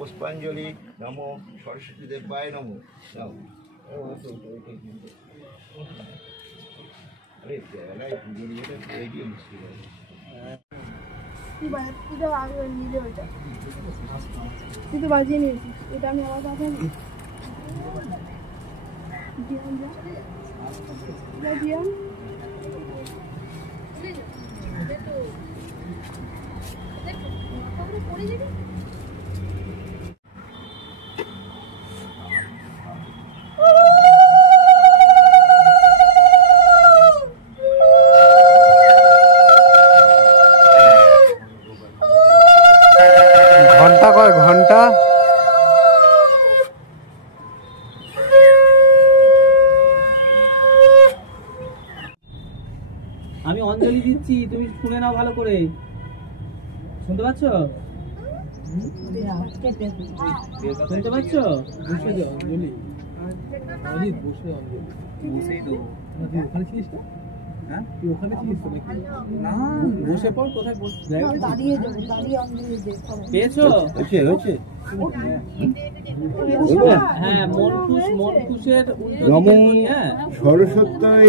পুষ্পাঞ্জলি নমো সরস্বতী দেবায় নমো। আরে বেলায় পুজো নিয়ে পড়ে গিয়ে মুশকিল হবে। তুই তো বাজিয়ে নিয়েছিস, এটা আমি আবার বাজাই ঘন্টা কয় ঘন্টা আমি অঞ্জলি দিচ্ছি, তুমি শুনে নাও ভালো করে। শুনতে পাচ্ছ? শুনতে পাচ্ছ? বসে দাও অঞ্জলি। অজিত বসে অঞ্জলি বসেই তো। তুই ওখানে ছিলিস তো? হ্যাঁ তুই ওখানে ছিলিস তো নাকি? না বসে পড়। কোথায় বসে? দাঁড়িয়ে যাও, দাঁড়িয়ে অঞ্জলি দে। পেয়েছো? হচ্ছে হচ্ছে। হ্যাঁ মন খুশের নমো সরস্বত্যৈ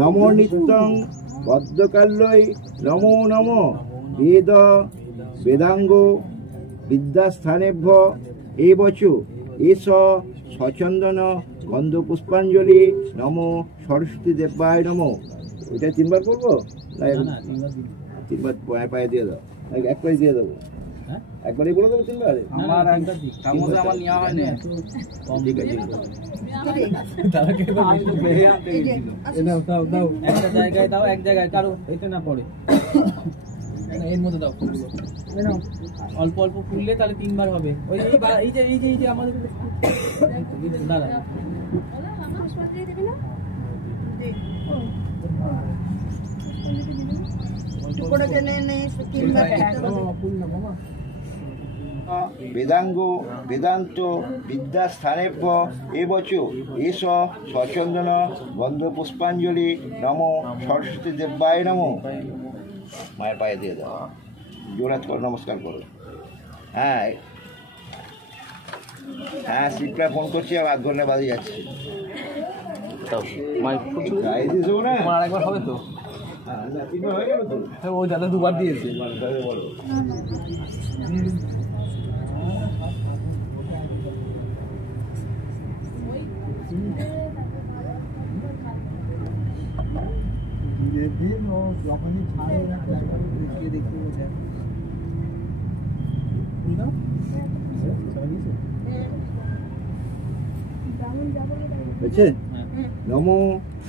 নমো নিত্যং বদ্ধকাল্যৈ নমো নমো বেদ বেদাঙ্গ বিদ্যাস্থানেভ্য এবচু এস সচন্দন গন্ধ পুষ্পাঞ্জলি নমো সরস্বতী দেবায় নমো। ওইটা তিনবার করবো না? তিনবার পায়ে দিয়ে দাও, একবারই দিয়ে দেবো। একবারই বলে দেবো তিনবার? আমার নেওয়া হয় না। ঠিক আছে একটা জায়গায় দাও, এক জায়গায় কারো এটা না পড়ে, এর মধ্যে দাও। অল্প অল্প ফুললে তাহলে তিনবার হবে। ওই এই যে এই যে এই যে আমাদের দাঁড়া বেদাঙ্গ বেদান্ত বিদ্যাস্থানেভ্য এবচু এস সচন্দন গন্ধ পুষ্পাঞ্জলি নমো সরস্বতী দেবায় নমো। মায়ের পায়ে দিয়ে দাও, জোড়াত করো, নমস্কার করো। হ্যাঁ হ্যাঁ শিবরা ফোন করছি, আর আধ ঘন্টা বাজে যাচ্ছি। আরেকবার হবে তো? ওই দাদা দুবার দিয়েছে। বলো যখনই ছাড়ে দেখতে বুঝছে? নমো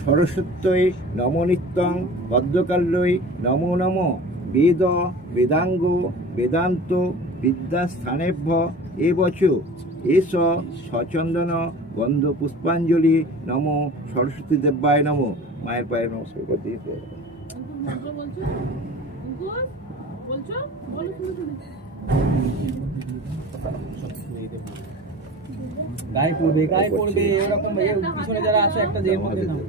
সরস্বত্যৈ নমো নিত্যং পদ্মকাল্যৈ নমো নমো বেদ বেদাঙ্গ বেদান্ত বিদ্যাস্থানেভ্য এবচু এস সচন্দন গন্ধ পুষ্পাঞ্জলি নমো সরস্বতী দেবায় নমো। মায়ের পায়ে নমস্কার করতে দিতে গায়ে পড়বে এরকম পিছনে যারা আছে একটা যে মধ্যে নাও।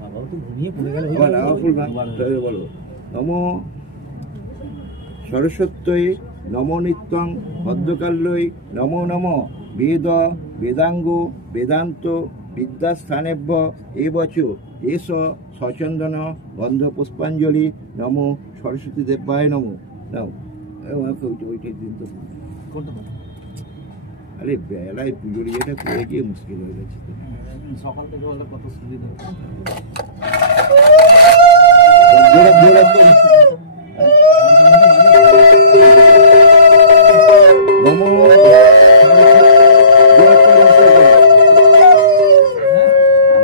বাবাও তো ঘুমিয়ে পড়ে গেল। বলো নমো সরস্বত্যৈ নমো নিত্যং পদ্মকাল্যৈ নমো নমো বেদ বেদাঙ্গ বেদান্ত বিদ্যাস্থানেভ্য এবচু এস সচন্দন গন্ধ পুষ্পাঞ্জলি নমো সরস্বতী দেবায় নমো। নাও ওইটাই দিন তো। আরে বেলায় পুজোর ইয়েটা করে গিয়ে মুশকিল হয়ে গেছে। সকাল থেকে বলতে কত সুবিধা।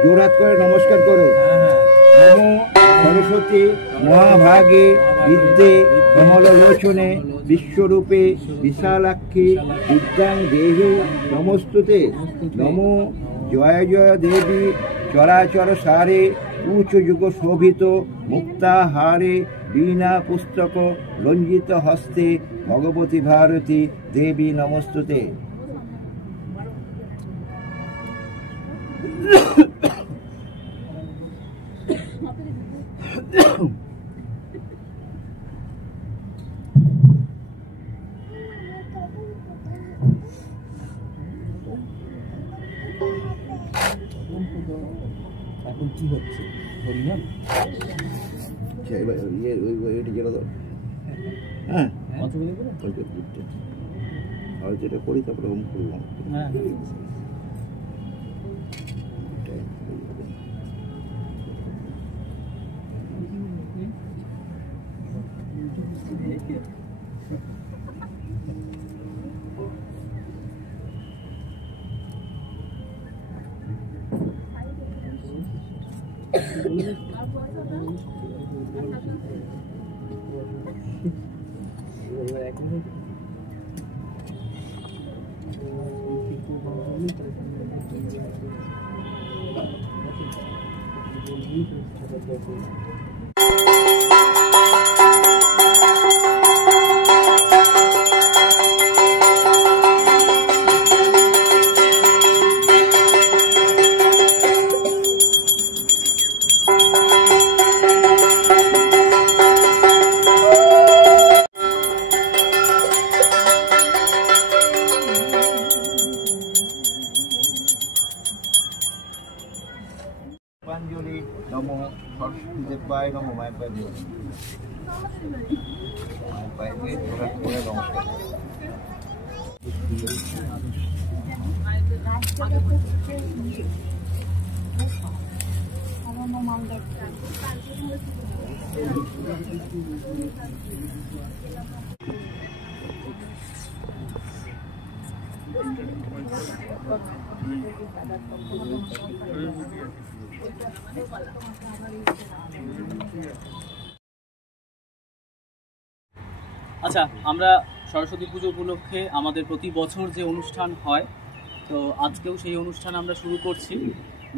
জোড়হাত করে নমস্কার করো। নমো সরস্বতী মহাভাগে বিদ্যে কমললোচনে বিশ্বরূপে বিশালাক্ষী বিদ্যাং দেহি নমস্তুতে। নমো জয় জয় দেবী চরাচর সারে উচ্চ যুগ শোভিত মুক্তাহারে বীণা পুস্তক রঞ্জিত হস্তে ভগবতী ভারতী দেবী নমস্তুতে। এটি যেটা দাও, হ্যাঁ পঞ্চমী করে ওইটা দিতে আর যেটা করি তারপরে হোম করবো। হ্যাঁ পুষ্পাঞ্জলি নমো সরস্বতী দেবায় নমো মায়ের পায়ে দিয়ে মায়ের পায়ে দিয়ে করে নমস্কার। আচ্ছা, আমরা সরস্বতী পুজো উপলক্ষে আমাদের প্রতি বছর যে অনুষ্ঠান হয়, তো আজকেও সেই অনুষ্ঠান আমরা শুরু করছি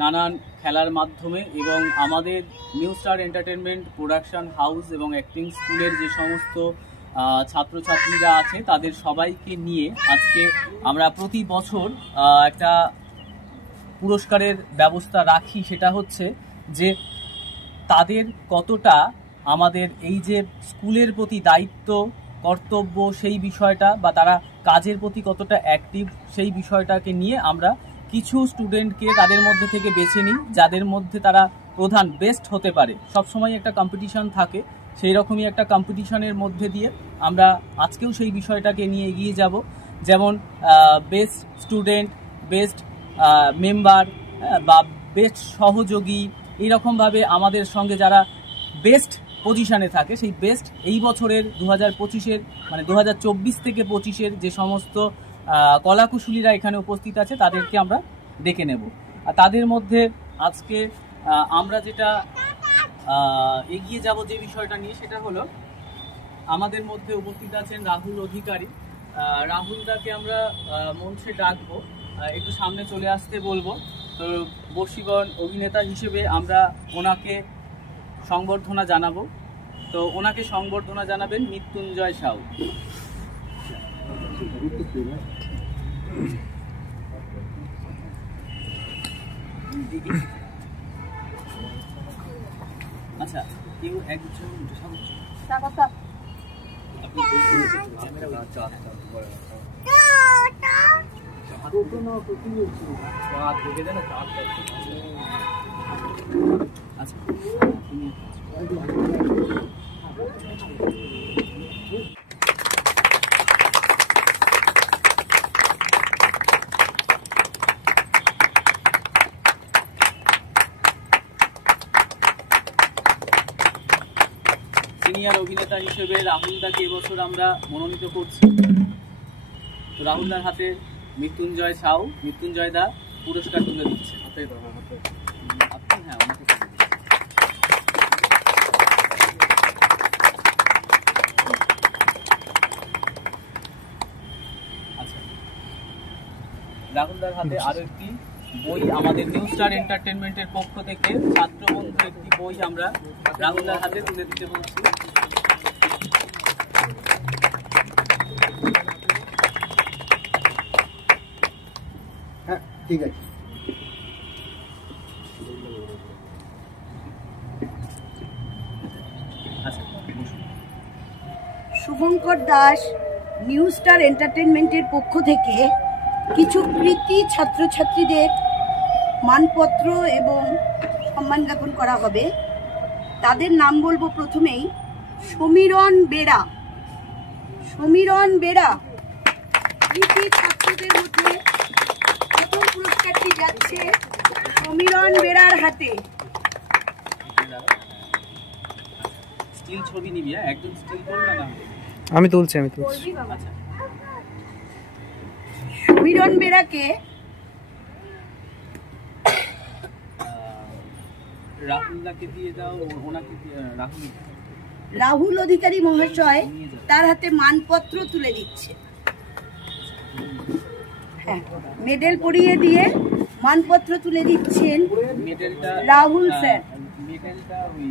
নানান খেলার মাধ্যমে এবং আমাদের new star entertainment production house এবং অ্যাক্টিং স্কুলের যে সমস্ত ছাত্রছাত্রীরা আছে তাদের সবাইকে নিয়ে আজকে আমরা প্রতি বছর একটা পুরস্কারের ব্যবস্থা রাখি। সেটা হচ্ছে যে তাদের কতটা আমাদের এই যে স্কুলের প্রতি দায়িত্ব কর্তব্য সেই বিষয়টা বা তারা কাজের প্রতি কতটা অ্যাক্টিভ সেই বিষয়টাকে নিয়ে আমরা কিছু স্টুডেন্টকে তাদের মধ্যে থেকে বেছে নিই যাদের মধ্যে তারা প্রধান বেস্ট হতে পারে। সবসময় একটা কম্পিটিশন থাকে, সেই রকমই একটা কম্পিটিশনের মধ্যে দিয়ে আমরা আজকেও সেই বিষয়টাকে নিয়ে এগিয়ে যাব। যেমন বেস্ট স্টুডেন্ট, বেস্ট মেম্বার বা বেস্ট সহযোগী, এইরকমভাবে আমাদের সঙ্গে যারা বেস্ট পজিশানে থাকে সেই বেস্ট এই বছরের 2025-এর মানে 2024 থেকে 25-এর যে সমস্ত কলাকুশলীরা এখানে উপস্থিত আছে তাদেরকে আমরা ডেকে নেব। আর তাদের মধ্যে আজকে আমরা যেটা এগিয়ে যাব যে বিষয়টা নিয়ে সেটা হলো আমাদের মধ্যে উপস্থিত আছেন রাহুল অধিকারী। রাহুল দাকে আমরা মঞ্চে ডাকবো, একটু সামনে চলে আসতে বলবো। তো বর্ষীবরণ অভিনেতা হিসেবে আমরা ওনাকে সংবর্ধনা জানাবো। তো ওনাকে সংবর্ধনা জানাবেন মৃত্যুঞ্জয় সাউ। আচ্ছা, কেউ একজন আচ্ছা সিনিয়র অভিনেতা হিসেবে রাহুল দাকে এবছর আমরা মনোনীত করছি। তো রাহুল দার হাতে মৃত্যুঞ্জয় সাউ, মৃত্যুঞ্জয় দা পুরস্কার তুলে দিচ্ছে। আপনি হ্যাঁ ওনাকে আচ্ছা, রাহুল দার হাতে আরো একটি বই আমাদের নিউ স্টার এন্টারটেনমেন্টের পক্ষ থেকে ছাত্রবন্ধু একটি বই আমরা রাহুল দার হাতে তুলে দিতে বলছি। হ্যাঁ ঠিক আছে। আচ্ছা, শুভঙ্কর দাস নিউ স্টার এন্টারটেনমেন্টের পক্ষ থেকে কিছু কৃতি ছাত্রছাত্রীদের মানপত্র এবং সম্মান জ্ঞাপন করা হবে। তাদের নাম বলবো প্রথমেই। সমীরণ বেরা, সমীরণ বেরা কৃতি ছাত্রদের মধ্যে প্রথম পুরস্কারটি যাচ্ছে সমীরণ বেরার হাতে। স্টিল ছবি নিবি, একদম স্টিল করবে না। আমি তুলছি। আচ্ছা, সমীরণ বেরাকে রাহুলদাকে দিয়ে দাও, ওনাকে রাহুল অধিকারী মহাশয় তার হাতে মানপত্র তুলে দিচ্ছে। হ্যাঁ, মেডেল পরিয়ে দিয়ে মানপত্র তুলে দিচ্ছেন রাহুল স্যার। মেডেলটা ওই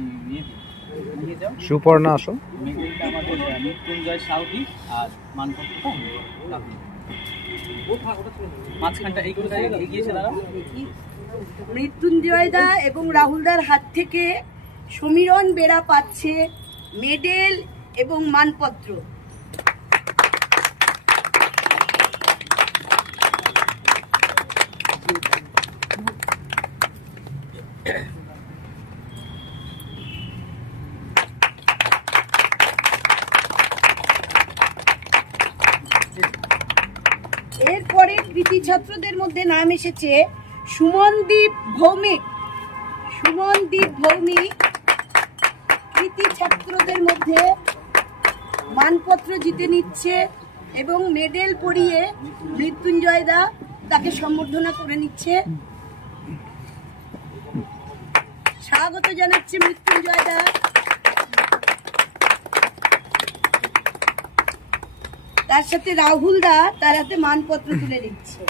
নিয়ে যাও। সুপর্ণা আসো। মেডেলটা আমাদের মৃত্যুঞ্জয় সাউদি, আর মানপত্রটা রাহুল। মাঝখানটা এই কোথায় এগিয়েছে দাঁড়াও। মৃত্যুঞ্জয় দা এবং রাহুলদার হাত থেকে সমীরণ বেরা পাচ্ছে মেডেল এবং মানপত্র। এরপরে কৃতি ছাত্রদের মধ্যে নাম এসেছে সুমনদীপ ভৌমিক। সুমনদীপ ভৌমিক কৃতি ছাত্রদের মধ্যে মানপত্র জিতে নিচ্ছে এবং মেডেল পরিয়ে মৃত্যুঞ্জয় দা তাকে সম্বর্ধনা করে নিচ্ছে। স্বাগত জানাচ্ছে মৃত্যুঞ্জয় দা। তার সাথে রাহুল দা তার হাতে মানপত্র তুলে দিচ্ছে।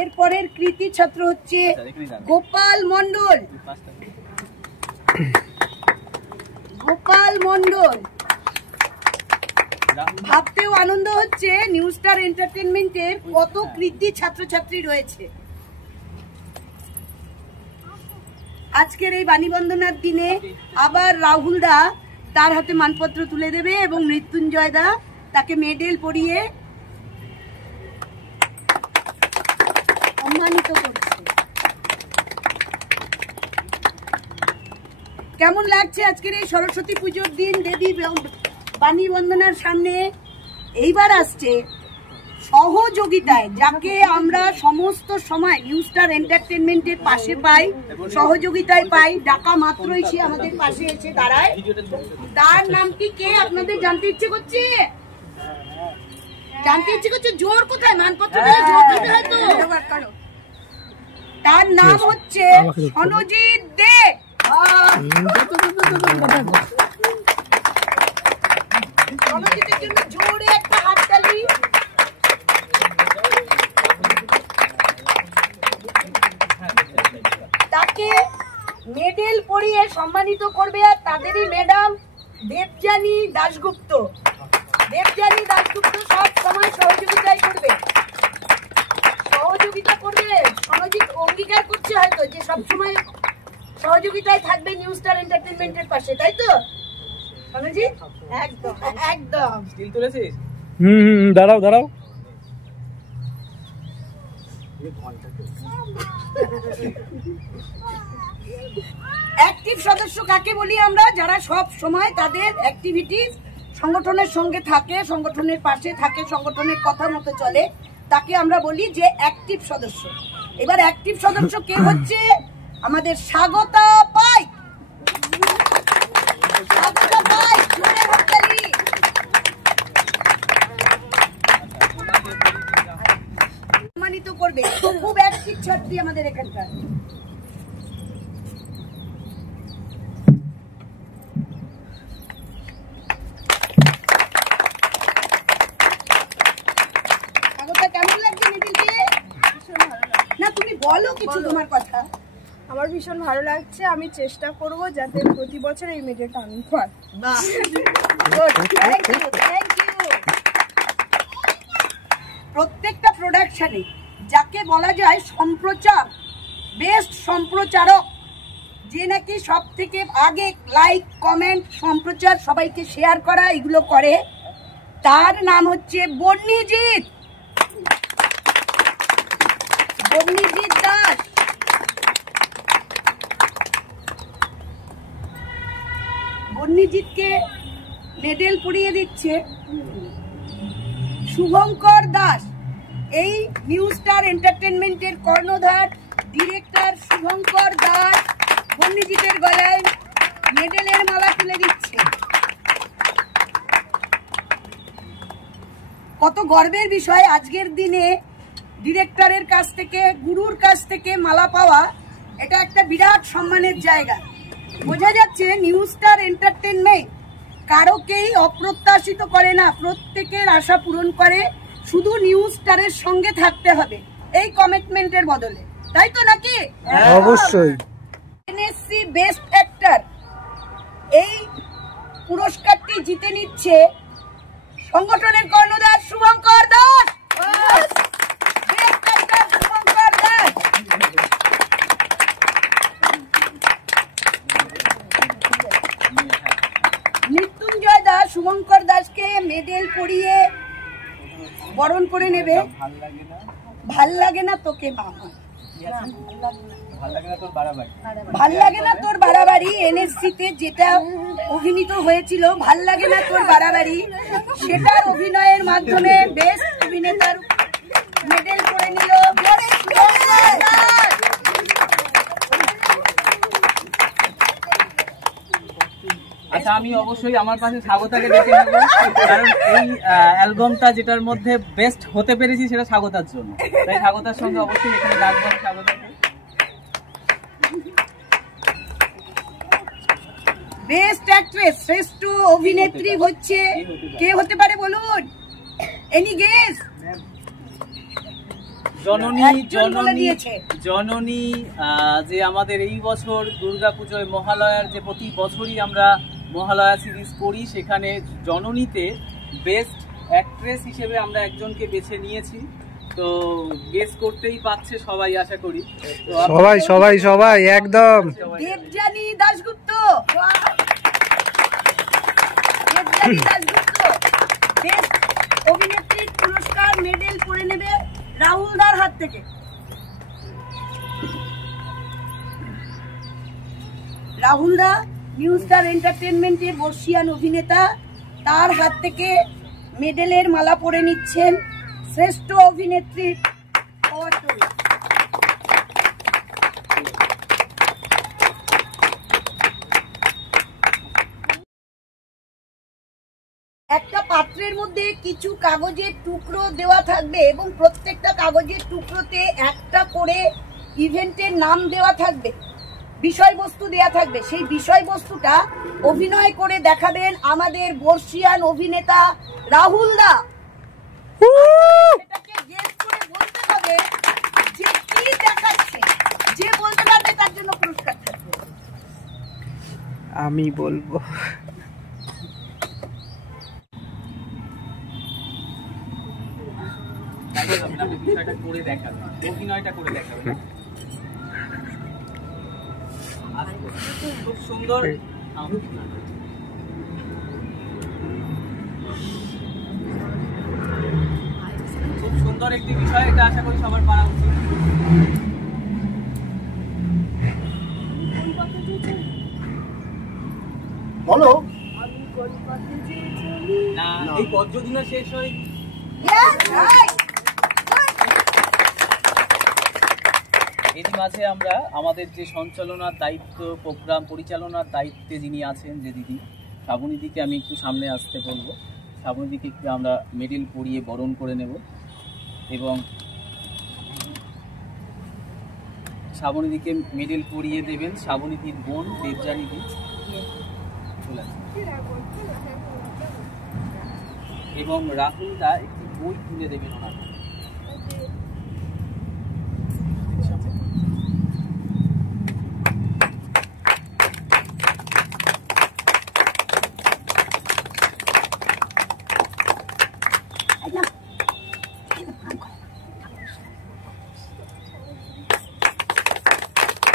এরপরের কৃতি ছাত্র হচ্ছে গোপাল মন্ডল। গোপাল মন্ডল ভাবতেও আনন্দ হচ্ছে নিউ স্টার এন্টারটেইনমেন্টের কত কৃতি ছাত্রছাত্রী রয়েছে। আজকের এই বাণীবন্দনার দিনে আবার রাহুল দা তার হাতে মানপত্র তুলে দেবে এবং মৃত্যুঞ্জয় দা তাকে মেডেল পরিয়ে সম্মানিত করছে। কেমন লাগছে আজকের এই সরস্বতী পুজোর দিন? দেবী বাণীবন্দনার সামনে এইবার আসছে সহযোগিতায়, যাকে আমরা সমস্ত সময় নিউ স্টার এন্টারটেইনমেন্টের পাশে পাই, সহযোগিতায় পাই, ডাকা মাত্রই সে আমাদের পাশে এসে দাঁড়ায়। তার নামটি কে আপনাদের জানতে ইচ্ছে করছে? জানতে ইচ্ছে করছে? জোর কোথায়? মানপত্র দিলে জোর দিতে হয় তো। তার নাম হচ্ছে সনজিৎ দে। সনজিতের জন্য জোরে একটা হাততালি। তাকে মেডেল পরিয়ে সম্মানিত করবে আর তাদেরই ম্যাডাম দেবযানী দাশগুপ্ত। দেবযানী দাশগুপ্ত সব সময় সহযোগিতাই করবে, সহযোগিতা করবে। সনজিৎ অঙ্গীকার করছে হয়তো যে সবসময় সহযোগিতায় থাকবে নিউ স্টার এন্টারটেইনমেন্টের পাশে, তাই তো সনজিৎ? একদম একদম। স্টিল তুলেছিস? দাঁড়াও দাঁড়াও। অ্যাক্টিভ সদস্য কাকে বলি আমরা? যারা সব সময় তাদের অ্যাক্টিভিটিস সংগঠনের সঙ্গে থাকে, সংগঠনের পাশে থাকে, সংগঠনের কথা মতো চলে, তাকে আমরা বলি যে অ্যাক্টিভ সদস্য। এবার অ্যাক্টিভ সদস্য কে হচ্ছে? আমাদের স্বাগতা পাই। স্বাগতা পাই, জোরে হাততালি। সম্মানিত করবে, খুব অ্যাক্টিভ ছাত্রী আমাদের এখানকার। বলো কিছু তোমার কথা। আমার ভীষণ ভালো লাগছে। আমি চেষ্টা করব যাতে প্রতি বছর এই মেডেলটা আমি পাই। প্রত্যেকটা প্রোডাকশনে যাকে বলা যায় সম্প্রচার, বেস্ট সম্প্রচারক, যে নাকি সব থেকে আগে লাইক, কমেন্ট, সম্প্রচার, সবাইকে শেয়ার করা, এগুলো করে, তার নাম হচ্ছে বন্নিজিৎ। বর্ণিজিৎ দাস, বর্ণিজিৎকে মেডেল পরিয়ে দিচ্ছে শুভঙ্কর দাস। এই নিউ স্টার এন্টারটেনমেন্টের কর্ণধার ডিরেক্টর শুভঙ্কর দাস বর্ণিজিতের গলায় মেডেলের মালা তুলে দিচ্ছে। কত গর্বের বিষয় আজকের দিনে ডিরেক্টরের কাছ থেকে, গুরুর কাছ থেকে মালা পাওয়া, এটা একটা বিরাট সম্মানের জায়গা। বোঝা যাচ্ছে নিউ স্টার এন্টারটেনমেন্ট কারোকেই অপ্রত্যাশিত করে না, প্রত্যেকের আশা পূরণ করে। শুধু নিউ স্টারের সঙ্গে থাকতে হবে এই কমিটমেন্টের বদলে, তাই তো নাকি? অবশ্যই। এনএসসি বেস্ট অ্যাক্টর এই পুরস্কারটি জিতে নিচ্ছে সংগঠনের কর্ণধার শুভঙ্কর দাস। Best actor Shubhankar Das. মৃত্যুঞ্জয় দাস শুভঙ্কর দাসকে মেডেল পরিয়ে বরণ করে নেবে। ভাল লাগে না তোকে মামা, ভাল লাগে না তোর বাড়াবাড়ি। এনএসসিতে যেটা অভিনীত হয়েছিল ভাল লাগে না তোর বাড়াবাড়ি, সেটার অভিনয়ের মাধ্যমে বেস্ট অভিনেতার মেডেল করে নিল। আচ্ছা, আমি অবশ্যই আমার পাশে স্বাগতাকে ডেকে নেব, কারণ এই অ্যালবামটা যেটার মধ্যে বেস্ট হতে পেরেছি সেটা স্বাগতার জন্য, তাই স্বাগতার সঙ্গে অবশ্যই এখানে ডাকবো স্বাগতাকে। বেস্ট অ্যাক্ট্রেস, শ্রেষ্ঠ অভিনেত্রী হচ্ছে কে হতে পারে বলুন? Any guess? জননী যে আমাদের এই বছর দুর্গাপুজোয় মহালয়ার, যে প্রতি বছরই আমরা মহালয়া সিরিজ করি, সেখানে জননীতে বেস্ট অ্যাক্ট্রেস হিসেবে আমরা একজনকে বেছে নিয়েছি। তো গেস করতেই পাচ্ছে সবাই, আশা করি। সবাই সবাই সবাই একদম। দেবযানী দাশগুপ্ত। দেবযানী দাশগুপ্ত বেস্ট অভিনেত্রীর পুরস্কার মেডেল করে নেবে রাহুল দার হাত থেকে। রাহুল দা নিউ স্টার এন্টারটেনমেন্টের বর্ষিয়ান অভিনেতা, তার হাত থেকে মেডেলের মালা পরে নিচ্ছেন শ্রেষ্ঠ অভিনেত্রীর অ্যাওয়ার্ড। একটা পাত্রের মধ্যে কিছু কাগজের টুকরো দেওয়া থাকবে এবং প্রত্যেকটা কাগজের টুকরোতে একটা করে ইভেন্টের নাম দেওয়া থাকবে, বিষয়বস্তু দেওয়া থাকবে। সেই বিষয়বস্তুটা অভিনয় করে দেখাবেন আমাদের বর্ষিয়ান অভিনেতা রাহুল দা। সেটাকে গেস করে বলতে হবে যে কি দেখাচ্ছে। যে বলতে পারবে তার জন্য পুরস্কার থাকবে। আমি বলবো। বিষয়টা করে দেখাবেন, অভিনয়টা করে দেখাবেন। খুব সুন্দর, খুব সুন্দর একটি বিষয়, এটা আশা করি সবার পারা উচিত। বলো না, এই পদ্মদিনও শেষ হয়। এর মাঝে আমরা আমাদের যে সঞ্চালনার দায়িত্ব, প্রোগ্রাম পরিচালনার দায়িত্বে যিনি আছেন, যে দিদি শ্রাবণীদিকে আমি একটু সামনে আসতে বলবো। শ্রাবণীদিকে একটু আমরা মেডেল পরিয়ে বরণ করে নেব এবং শ্রাবণীদিকে মেডেল পরিয়ে দেবেন শ্রাবণীদির বোন দেবযানীদি। চলে এবং রাহুল দা একটি বই তুলে দেবেন ওনাকে।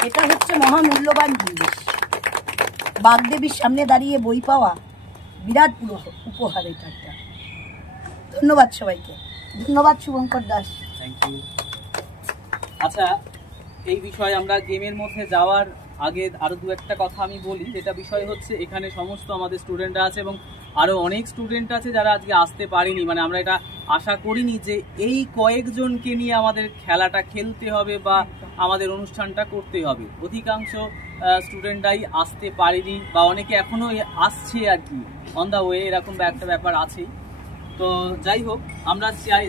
এটা হচ্ছে মহামূল্যবান জিনিস। বাগদেবীর সামনে দাঁড়িয়ে বই পাওয়া বিরাট উপহার। এটা একটা ধন্যবাদ সবাইকে। ধন্যবাদ শুভঙ্কর দাস। Thank you. আচ্ছা, এই বিষয়ে আমরা গেমের মধ্যে যাওয়ার আগে আরো দু একটা কথা আমি বলি। যেটা বিষয় হচ্ছে, এখানে সমস্ত আমাদের স্টুডেন্টরা আছে এবং আরো অনেক স্টুডেন্ট আছে যারা আজকে আসতে পারেনি। মানে আমরা এটা আশা করিনি যে এই কয়েকজনকে নিয়ে আমাদের খেলাটা খেলতে হবে বা আমাদের অনুষ্ঠানটা করতে হবে। অধিকাংশ স্টুডেন্টরাই আসতে পারেনি বা অনেকে এখনো আসছে আর কি, অন দা ওয়ে, এরকম একটা ব্যাপার আছেই। তো যাই হোক, আমরা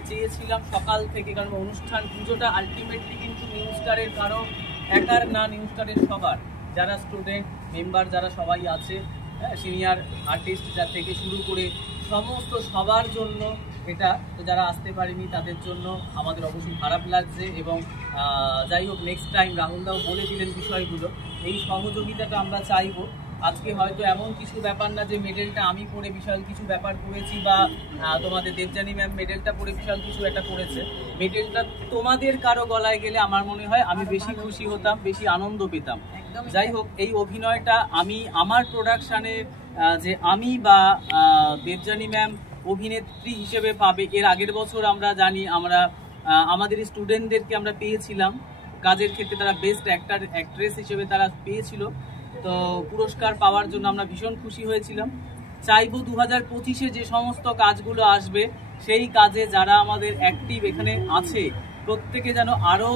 চেয়েছিলাম সকাল থেকে, কারণ অনুষ্ঠান পুজোটা আলটিমেটলি কিন্তু নিউ স্টারের কারো একার না, নিউ স্টারের সবার, যারা স্টুডেন্ট মেম্বার যারা সবাই আছে, সিনিয়র আর্টিস্ট যা থেকে শুরু করে সমস্ত সবার জন্য এটা। তো যারা আসতে পারেনি তাদের জন্য আমাদের অবশ্যই খারাপ লাগছে। এবং যাই হোক, নেক্সট টাইম রাহুলদাও বলে দিলেন বিষয়গুলো, এই সহযোগিতাটা আমরা চাইবো। আজকে হয়তো এমন কিছু ব্যাপার না যে মেডেলটা আমি পরে বিশাল কিছু ব্যাপার করেছি বা তোমাদের দেবযানী ম্যাম মেডেলটা পরে বিশাল কিছু একটা করেছে। মেডেলটা তোমাদের কারো গলায় গেলে আমার মনে হয় আমি বেশি খুশি হতাম, বেশি আনন্দ পেতাম। যাই হোক, এই অভিনয়টা আমি আমার প্রোডাকশানে যে আমি বা দেবযানী ম্যাম অভিনেত্রী হিসেবে পাবে, এর আগের বছর আমরা জানি আমরা আমাদের স্টুডেন্টদেরকে আমরা পেয়েছিলাম কাজের ক্ষেত্রে, তারা বেস্ট অ্যাক্ট্রেস হিসেবে তারা পেয়েছিল। তো পুরস্কার পাওয়ার জন্য আমরা ভীষণ খুশি হয়েছিলাম। চাইবো 2025-এ যে সমস্ত কাজগুলো আসবে, সেই কাজে যারা আমাদের অ্যাক্টিভ এখানে আছে প্রত্যেকে যেন আরও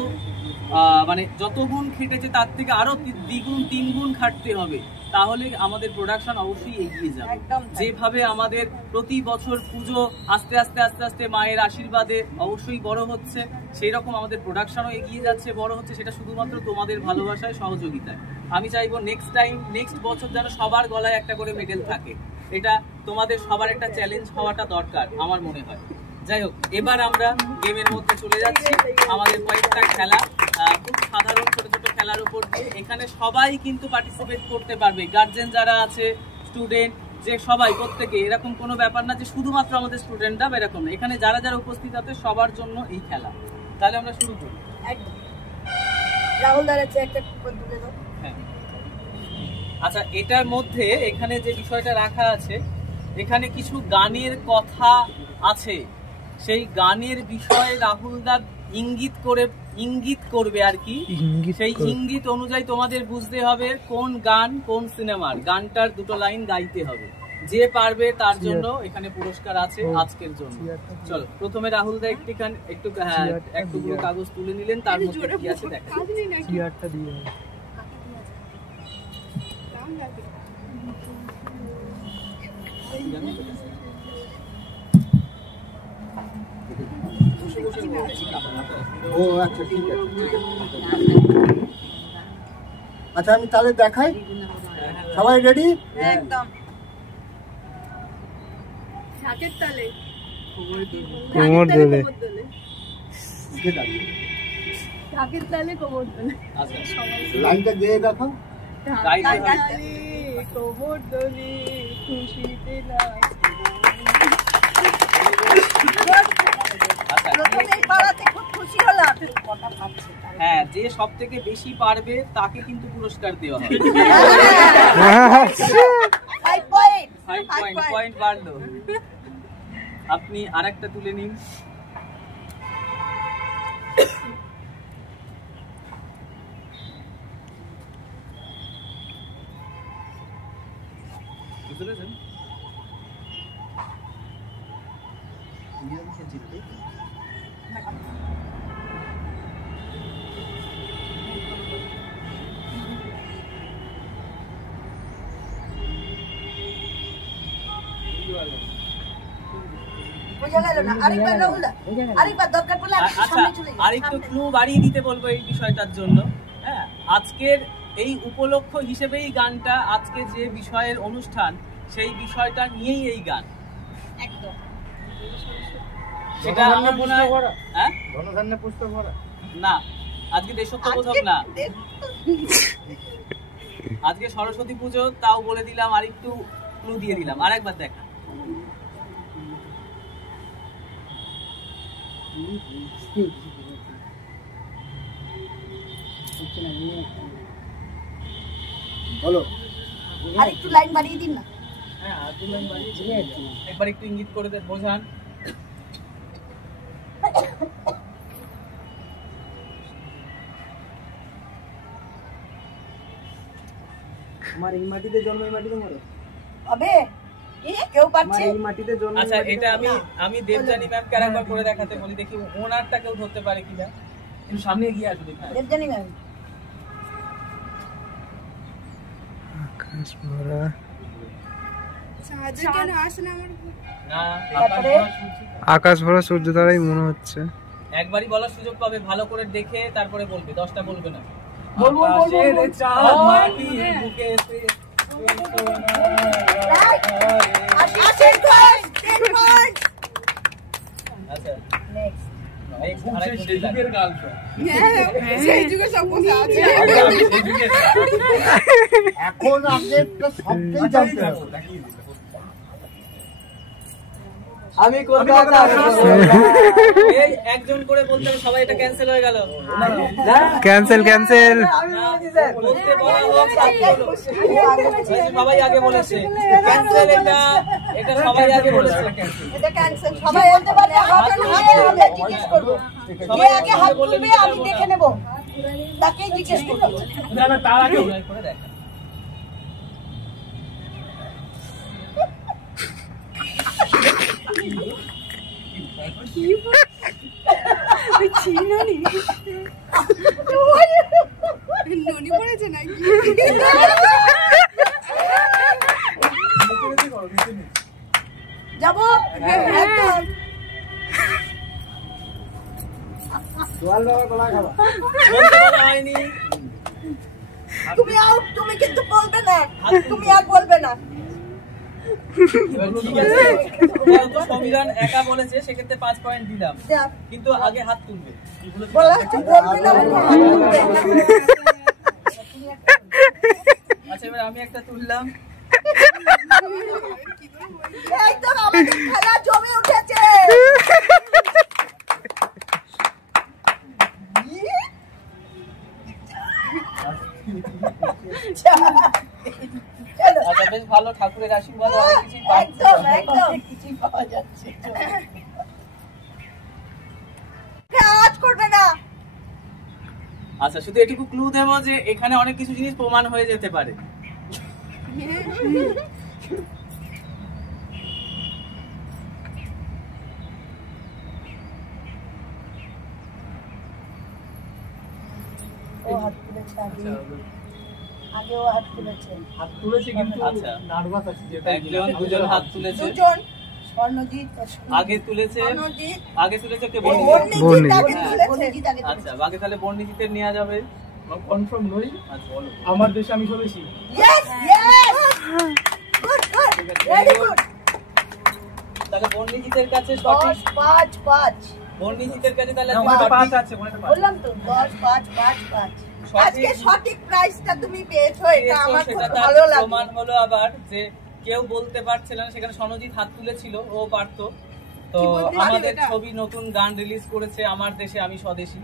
মানে যত গুণ খেটেছে তার থেকে আরও দ্বিগুণ তিনগুণ খাটতে হবে, তাহলে আমাদের প্রোডাকশন অবশ্যই এগিয়ে যাবে। যেভাবে আমাদের প্রতি বছর পুজো আস্তে আস্তে আস্তে আস্তে মায়ের আশীর্বাদে অবশ্যই বড় হচ্ছে, সেই রকম আমাদের প্রোডাকশনও এগিয়ে যাচ্ছে, বড় হচ্ছে, সেটা শুধুমাত্র তোমাদের ভালোবাসায়, সহযোগিতায়। আমি চাইবো নেক্সট বছর যেন সবার গলায় একটা করে মেডেল থাকে। এটা তোমাদের সবার একটা চ্যালেঞ্জ হওয়াটা দরকার আমার মনে হয়। যাই হোক, এবার আমরা গেমের মধ্যে চলে যাচ্ছি। আমাদের কয়েকটা খেলা, খুব সাধারণ ছোট ছোট খেলার উপর দিয়ে এখানে সবাই কিন্তু পার্টিসিপেট করতে পারবে। গার্জেন যারা আছে, স্টুডেন্ট, যে সবাই, প্রত্যেকে, এরকম কোনো ব্যাপার না যে শুধুমাত্র আমাদের স্টুডেন্টরা, এরকম না। এখানে যারা যারা উপস্থিত আছে সবার জন্য এই খেলা। তাহলে আমরা শুরু করি। রাহুল দাঁড়াচ্ছে, একটা তুলে দাও। হ্যাঁ, আচ্ছা, এটার মধ্যে এখানে যে বিষয়টা রাখা আছে, এখানে কিছু গানের কথা আছে। সেই গানের বিষয়ে রাহুলদা ইঙ্গিত করবে আর কি। সেই ইঙ্গিত অনুযায়ী তোমাদের বুঝতে হবে কোন গান কোন সিনেমার। গানটার দুটো লাইন গাইতে হবে। যে পারবে তার জন্য এখানে পুরস্কার আছে আজকের জন্য। চলো, প্রথমে রাহুলদা একটু কাগজ তুলে নিলেন, তার মধ্যে কি আছে দেখা। ও আচ্ছা, ঠিক আছে। আচ্ছা, আমি তাহলে দেখাই। সবাই রেডি? একদম। ঢাকের তালে কোমর দোলে, ঢাকের তালে কোমর দোলে। লাইনটা গেয়ে দেখো। ঢাকের তালে কোমর দোলে খুশিতে নাচ। হ্যাঁ, যে সব থেকে বেশি পারবে তাকে কিন্তু পুরস্কার দেওয়া হবে। 5 পয়েন্ট বাড়লো। আপনি আরেকটা তুলে নিন। বুঝতে পেরেছেন? আরেকটু ক্লু বাড়িয়ে দিতে বলবো এই বিষয়টার জন্য। হ্যাঁ, আজকের এই উপলক্ষ হিসেবেই গানটা, আজকে যে বিষয়ের অনুষ্ঠান সেই বিষয়টা নিয়েই এই গান। একদম। সেটা আমার মনে হয়, হ্যাঁ, ধনধান্যে পুষ্প ভরা না, আজকে দেশোত্তবোধক না, আজকে সরস্বতী পুজো। তাও বলে দিলাম, আরেকটু ক্লু দিয়ে দিলাম। আরেকবার দেখা। বলো। আরেকটু লাইন বাড়িয়ে দিন না। হ্যাঁ, একবার একটু ইঙ্গিত করে বোঝান। আমার এই মাটিতে জন্ম, এই মাটিতে মরো। হবে কেউ পাচ্ছে এই মাটিতে জন্ম। আচ্ছা, এটা আমি দেবজানি ম্যামকে আরেকবার করে দেখাতে বলি, দেখি ওনারটা কেউ ধরতে পারে কিনা। একটু সামনে গিয়ে আসো দেখি। দেবজানি ম্যাম আকাশ ভরা, সাহায্য কেন আসে না আমার? না, তারপরে? আকাশ ভরা সূর্য তারাই মনে হচ্ছে। একবারই বলার সুযোগ পাবে, ভালো করে দেখে তারপরে বলবে, 10টা বলবে না। বলবো, বলবো, আকাশের বলবো। চাঁদ মাটির বুকে এসে আচ্ছা, next আরেকটা গান শোন। সেই যুগে সব কথা আছে। এখন আপডেটটা সবটাই জানতে হবে। আমি কলকাতা, এই একজন করে বলতে হবে, সবাই এটা ক্যান্সেল হয়ে গেল। Cancel cancel. বলতে বলা হোক, সবাই আগে বলেছে ক্যান্সেল, এটা সবাই আগে বলেছে। এটা ক্যান্সেল, সবাই বলতে পারবে। হাত তুলবে, আমরা জিজ্ঞেস করবো। যে আগে হাত তুলবে আমি দেখে নেব, তাকেই জিজ্ঞেস করবো। না না, তার আগে করে দেখ। ননি পড়েছে নাকি? যাবো একদম। জল বাবা কলা খাবা। বলতে বলা হয়নি। তুমি আউট, তুমি কিন্তু বলবে না, তুমি আর বলবে না। ঠিক আছে, যেহেতু সংবিধান একা বলেছে সেক্ষেত্রে 5 পয়েন্ট দিলাম, যা, কিন্তু আগে হাত তুলবে। বলা হচ্ছে বলবে না, বলবে না। আচ্ছা, এবার আমি একটা তুললাম। এই তো আমাদের খেলা জমে উঠেছে। আচ্ছা, বেশ ভালো, ঠাকুরের আশীর্বাদ অনেক কিছুই পাচ্ছি। একদম একদম কিছুই পাওয়া যাচ্ছে। কাজ করবে না। আচ্ছা, শুধু এটুকু ক্লু দেবো যে এখানে অনেক কিছু জিনিস প্রমাণ হয়ে যেতে পারে। ও হাত তুলেছে আগে, আগেও হাত তুলেছে। হাত তুলেছে কিন্তু আচ্ছা, নার্ভাস আছে যেটা। একজন দুজন হাত তুলেছে, দুজন। স্বর্ণজিৎ আগে তুলেছে, স্বর্ণজিৎ আগে তুলেছে কে? বর্ণিজিৎ আগে হ্যাঁ। তুলেছে। বর্ণিজিৎ আগে তুলেছে। আচ্ছা, বাকি তাহলে বর্ণিজিতের নেওয়া যাবে। কনফার্ম নই, আচ্ছা, বলো। আমার দেশে আমি স্বদেশী। Yes, yes. Good, good. Very good. তাহলে বর্ণিজিতের কাছে সঠিক, 10, 5, 5 বর্ণিজিতের কাছে তাহলে না, আপনি ওখানে সঠিক- 5 আছে, ওখানে 5। বললাম তো 10, 5, 5, 5 সঠিক- আজকে সঠিক প্রাইসটা তুমি পেয়েছো, এটা পেয়েছো, আমার খুব সেটা তার ভালো লাগলো। প্রমাণ হলো আবার যে কেউ বলতে পারছিল না, সেখানে সনজিৎ হাত তুলেছিল, ও পারতো। তো কি বলতে পারে আমাদের এটা? ছবি নতুন গান রিলিজ করেছে, আমার দেশে আমি স্বদেশী,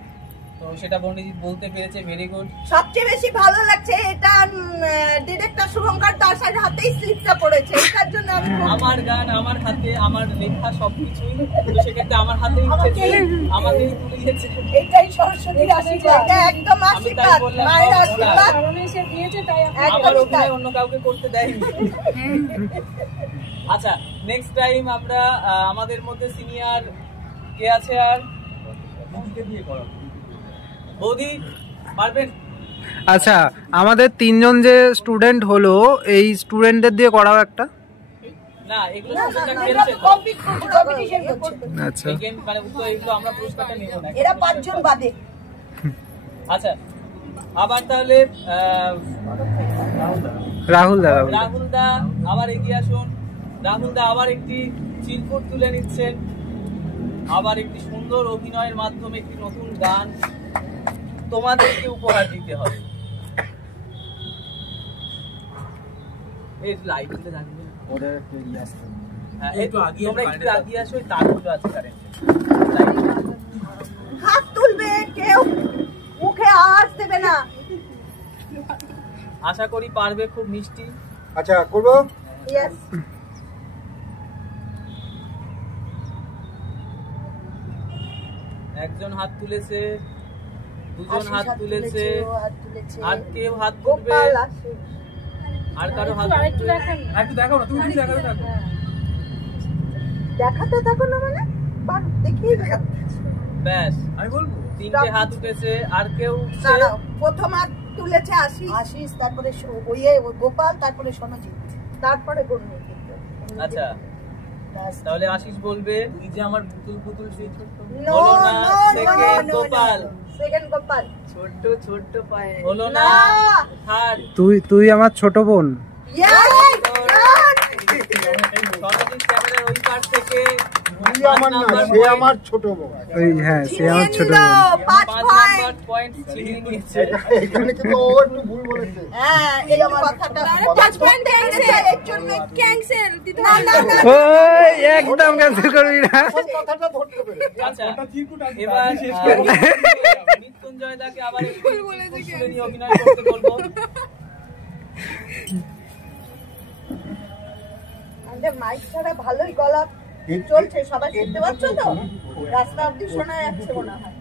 তো সেটা বর্ণিজিৎ বলতে পেরেছে, ভেরি গুড। সবচেয়ে বেশি ভালো লাগছে এটা ডিরেক্টর শুভঙ্কর দাসের হাতেই স্লিপটা পড়েছে, এটার জন্য আমি খুব- আমার গান আমার হাতে, আমার লেখা সবকিছুই, তো সেক্ষেত্রে আমার হাতেই উঠেছে, আমাকেই তুলিয়েছে। এটাই সরস্বতীর আশীর্বাদ, এটা একদম আমি তাই আশীর্বাদ, বললাম, মায়ের ওরা- আশীর্বাদ। আমার একদমই অভিনয় তাই। অন্য কাউকে করতে দেয়নি। আচ্ছা, নেক্সট টাইম আমরা আমাদের মধ্যে সিনিয়র কে আছে? আর বৌদি পারবেন? আচ্ছা, আমাদের 3 জন যে স্টুডেন্ট হলো, এই স্টুডেন্টদের দিয়ে করাও একটা। না, এগুলো না, না, student না, রা এরা খেলছে তো। competition করছে। আচ্ছা, এই game মানে উত্তর এগুলো আমরা পুরস্কারটা নেব না। এরা 5 জন বাদে। আচ্ছা, আবার তাহলে রাহুল দাদা। রাহুল দা আবার এগিয়ে আসুন। রাহুল দা আবার একটি চিরকুট তুলে নিচ্ছেন, আবার একটি সুন্দর অভিনয়ের মাধ্যমে একটি নতুন গান তোমাদেরকে উপহার দিতে হবে। এই লাইট দিতে থাকবে। হ্যাঁ, একটু আগিয়ে, তোমরা একটু আগিয়ে আসো, ওই তারগুলো আছে কারেন্টের। হাত তুলবে কেউ, মুখে আওয়াজ দেবে না। আশা করি পারবে, খুব মিষ্টি। আচ্ছা, করবো? Yes. একজন হাত তুলেছে, দুজন আশিস হাত তুলেছে, ও হাত তুলেছে। আর কেউ হাত তুলবে? গোপাল আশিস। আর কারো হাত আরেকটু দেখান। একটু দেখাও না, তুমি দেখাতে থাকো। দেখাতে থাকো না মানে দেখিয়ে দেখাতে। ব্যাস, আমি বলবো 3টে হাত উঠেছে। আর কেউ উঠছে? প্রথম হাত তুলেছে আশিস, তারপরে গোপাল, তারপরে সনজিৎ, তারপরে গণনি। আচ্ছা, তাহলে আশিস বলবে। তুই যে আমার পুতুল সেই ছোট্ট হলো না, সেকেন্ড গোপাল। সেকেন্ড গোপাল। ছোট্ট ছোট্ট পায়ে হলো না। থার্ড তুই আমার ছোট বোন। সনজিৎ ক্যামেরার ওই পার থেকে আমার না, সে আমার ছোট বোন। হ্যাঁ, সে আমার ছোট বোন। 5 নাম্বার পয়েন্ট ছিনিয়ে নিয়েছে। এখানে কিন্তু ও একটু ভুল বলেছে। হ্যাঁ, এই কথাটা 5 পয়েন্ট ক্যান্সেল, এর জন্য ক্যান্সেল দিতে হবে না। ওই একদম ক্যান্সেল করবি না। কথাটা ধরতে পেরে। আচ্ছা, এবার মৃত্যুঞ্জয় দাকে আবার একটু তুলে নিয়ে অভিনয় করতে বলবো। আমাদের মাইক ছাড়া ভালোই গলা চলছে, সবাই শুনতে পাচ্ছ তো? রাস্তা অব্দি শোনা যাচ্ছে মনে হয়।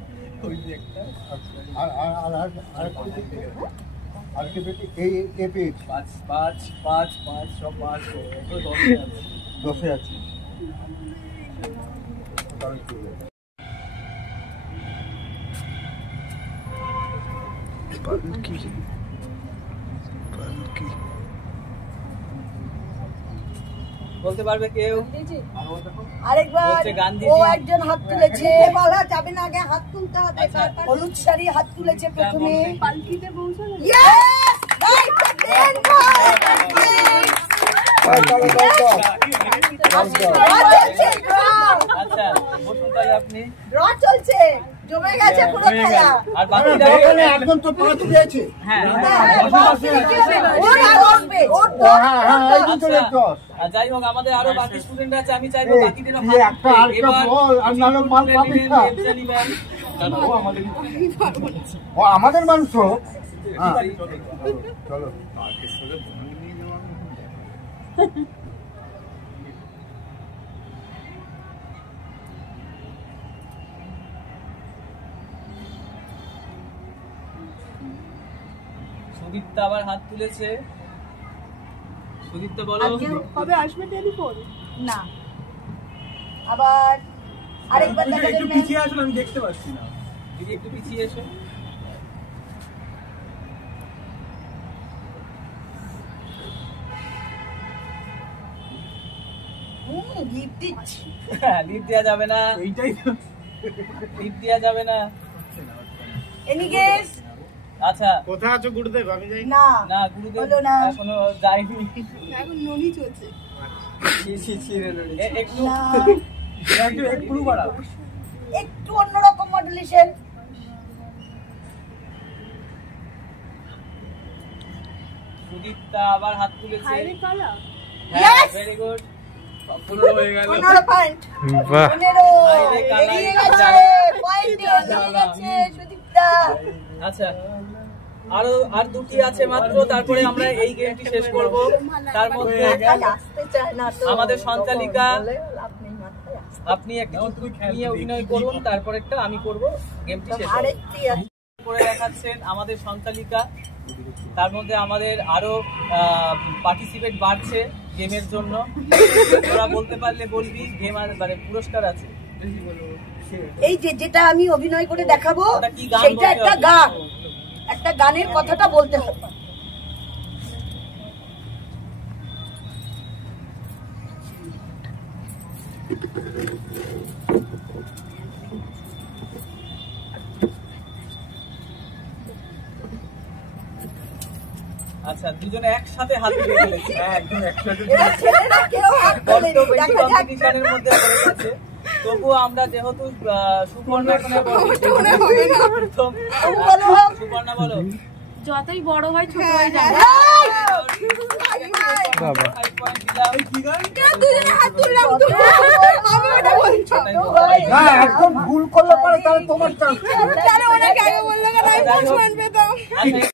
আর কি বেটি এই পেজ 5 5 5 5 সব 5 তো 10 আছে। বলতে পারবে কেউ? আরেকবার বলছে গান্ধীজি। ও একজন হাত তুলেছে, বলা যাবে না, আগে হাত তুলতে হবে। হলুদ শাড়ি হাত তুলেছে প্রথমে। পালকিতে পৌঁছালো। Yes! Right again, boy! আচ্ছা, বসুন তাহলে আপনি। ড্র চলছে, জমে গেছে পুরো খেলা। আর বাকিরা একদম তো 5 দিয়েছে। হ্যাঁ, ওর আর উঠবে, ওর তো হ্যাঁ হ্যাঁ, এই দুটো 10। আর যাই হোক, আমাদের আরো বাকি স্টুডেন্ট আছে, আমি চাইবো বাকিদেরও এই একটা আরেকটা বল, আর নাহলে মাল পাবি না। ও আমাদের মানুষ তো। হ্যাঁ, চলো। সুদীপ্তা আবার হাত তুলেছে। সুদীপ্তা বলো। কবে আসবে টেলিফোন? না, আবার আরেকবার দেখা একটু যাবে। পিছিয়ে আসুন, আমি দেখতে পাচ্ছি না। দিদি একটু পিছিয়ে এসো। গিফট দিচ্ছি। লিপ দেওয়া যাবে না, এইটাই তো। লিপ দেওয়া যাবে না। Any guess? আচ্ছা, কোথায় আছো গুরুদেব? আমি যাই। না, না গুরুদেব হলো না। এখনো যায়নি। এখন ননি চলছে। একটু না, একটু বাড়াও। একটু অন্যরকম মডুলেশন। সুদীপ্তা আবার হাত তুলেছে। হাইরে কালা। হ্যাঁ, Yes! Very good. 15 হয়ে গেল। 15 পয়েন্ট। বাহ। 15 হাইরে কালা, এগিয়ে গেছে, পয়েন্ট এগিয়ে গেছে সুদীপ্তা। আচ্ছা, আর দুটি আছে মাত্র, তারপরে আমরা এই গেমটি শেষ করব। তার মধ্যে মাথায় আসতে চায় না তো। আমাদের সঞ্চালিকা, আপনি মাথায় আসতে। আপনি একটা নিয়ে অভিনয় করুন, তারপরেরটা আমি করব। গেমটি শেষ হবে। আরেকটি আছে। করে দেখাচ্ছেন আমাদের সঞ্চালিকা। তার মধ্যে আমাদের আরো পার্টিসিপেট বাড়ছে গেমের জন্য। তোরা বলতে পারলে বলবি, গেম আর মানে পুরস্কার আছে। এই যে যেটা আমি অভিনয় করে দেখাবো, ওটা কি গান সেটা বলতে একটা হবে? গান, একটা গানের কথাটা বলতে হবে। আচ্ছা, দুজনে একসাথে হাত দিয়ে ফেলেছে। একদম একসাথে। এরা ছেলেরা কেউ হাত তোলেনি, বড্ড বেশি দেখা যাক। কম্পিটিশনের মধ্যে পড়ে গেছে। তবুও আমরা যেহেতু সুপর্ণা এখানে প্রথম, সুপর্ণা বলো। যতই বড় হয় ছোট হয়ে যায়। বাবা। 5 পয়েন্ট দিলাম। দুজনে হাত তুললাম তো। আমি ওটা বলছি। না, একদম ভুল করলে পরে তাহলে তোমার চান্স। তাহলে ওনাকে আগে বললে কেন আমি 5 পয়েন্ট পেতাম। আচ্ছা,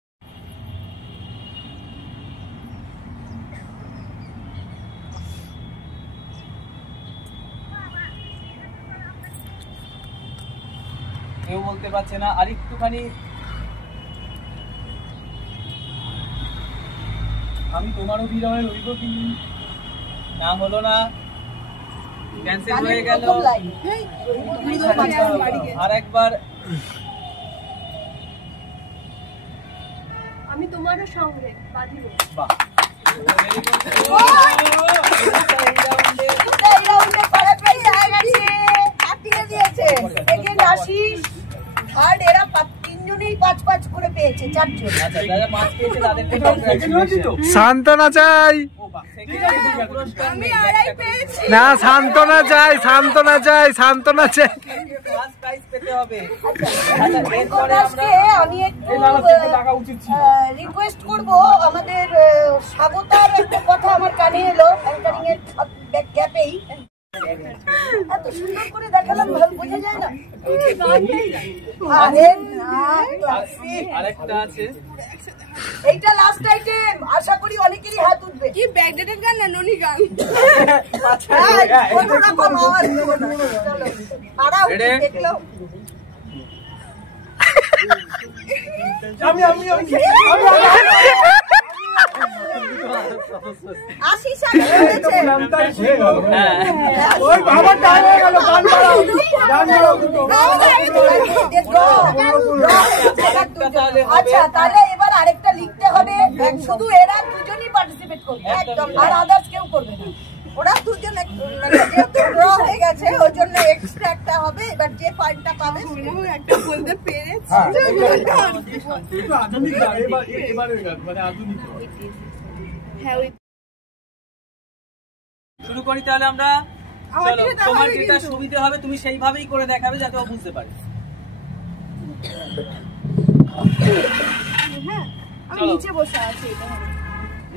কেউ বলতে পারছে না। আর একটুখানি আমি তোমারও বিরহে রইব কি নাম হলো না, ক্যান্সেল হয়ে গেল। আর একবার আমি তোমারও সঙ্গে বাঁধিব। বাহ, তিনজনেই 5-5 করে পেয়েছে, 4 জন। আচ্ছা যারা 5 পেয়েছে তাদেরকে কংগ্রাচুলেশন। সান্ত্বনা চাই আমি আড়াই পেয়েছি। না, সান্ত্বনা চাই, সান্ত্বনা চাই, সান্ত্বনা চাই। ফার্স্ট প্রাইজ পেতে হবে। আজকে আমি একটু রিকোয়েস্ট করব, আমাদের স্বাগতার একটা কথা আমার কানে এলো অ্যাঙ্কারিং এর ক্যাপেই, এত সুন্দর করে দেখালাম, ভালো বোঝা যায় না। আরে না, ক্লাসিক। আরেকটা আছে, এইটা লাস্ট আইটেম, আশা করি অনেকেরই হাত উঠবে। কি ব্যাকডেটেড গান না ননি গান? কোনোরকম আওয়াজ দেবো না। চলো, তারা উঠে দেখলো। আশিস আচ্ছা, তাহলে এবার আরেকটা লিখতে হবে, শুধু এরা দুজনই পার্টিসিপেট করবে একদম, আর আদার্স কেউ করবে না। ওরা দুজন যেহেতু ড্র হয়ে গেছে ওই জন্য এক্সট্রা একটা হবে, এবার যে পয়েন্টটা পাবে একটা বলতে পেরেছি। হ্যাঁ, ওই শুরু করি তাহলে আমরা। চলো, তোমার যেটা সুবিধা হবে তুমি সেইভাবেই করে দেখাবে যাতে ও বুঝতে পারে। হ্যাঁ, আমি নিচে বসে আছি, এটা হবে।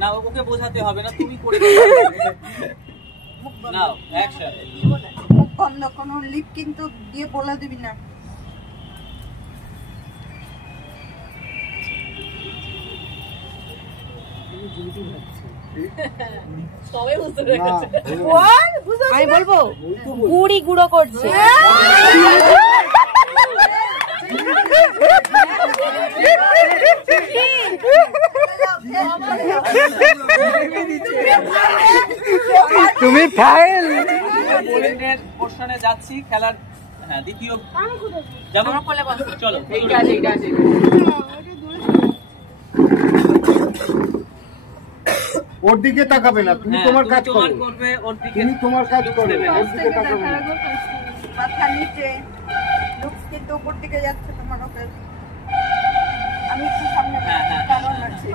না, ওকে বোঝাতে হবে না, তুমি করে নাও। অ্যাকশন। মুখ বন্ধ, কোনো লিপ কিন্তু দিয়ে বলে দিবি না। আমি বলবো গুড়ি গুঁড়ো করছে। তুমি ফাইল। বোলিংয়ের পোর্শনে যাচ্ছি, খেলার দ্বিতীয় যাবো। চলো, এইটা আছে। ওর দিকে তাকাবে না, তুমি তোমার কাজ করো, করবে ওর দিকে, তুমি তোমার কাজ করো, ওর দিকে তাকাবে না। মাথা নিচে, লুকস কিন্তু উপর দিকে যাচ্ছে তোমার। ওকে আমি একটু সামনে কারণ আছে।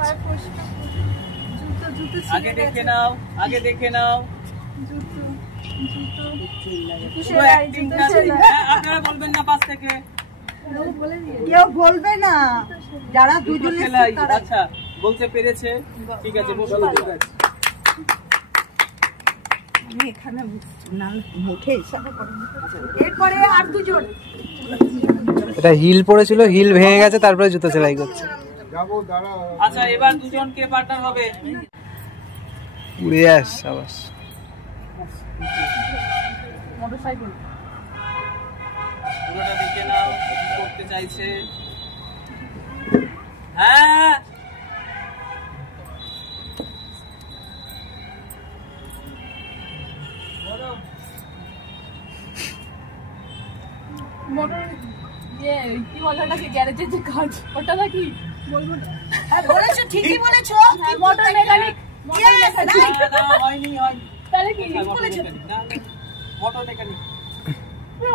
আগে দেখে নাও, আগে দেখে নাও। পুরো অ্যাক্টিংটা আপনারা বলবেন না পাশ থেকে, কেউ বলবে না, যারা দুজন খেলাই। আচ্ছা, বলতে পেরেছে, ঠিক আছে, বসো। আমি এখানে নাম মুখে হিসাবে করি। এরপরে আর দুজন। এটা হিল পড়েছিল, হিল ভেঙে গেছে, তারপরে জুতো সেলাই করছে। যাবো, দাঁড়াও। আচ্ছা, এবার দুজনকে পার্টনার হবে। ইয়েস, সাবাস। পুরোটা দেখে নাও, কি করতে চাইছে। হ্যাঁ, মোটর কি বলে নাকি গ্যারেজের যে কাজ, ওটা নাকি বলবো না? হ্যাঁ বলেছো, ঠিকই বলেছো। Motor mechanic. Yes, right. হয়নি। তাহলে কি বলেছো? Motor mechanic.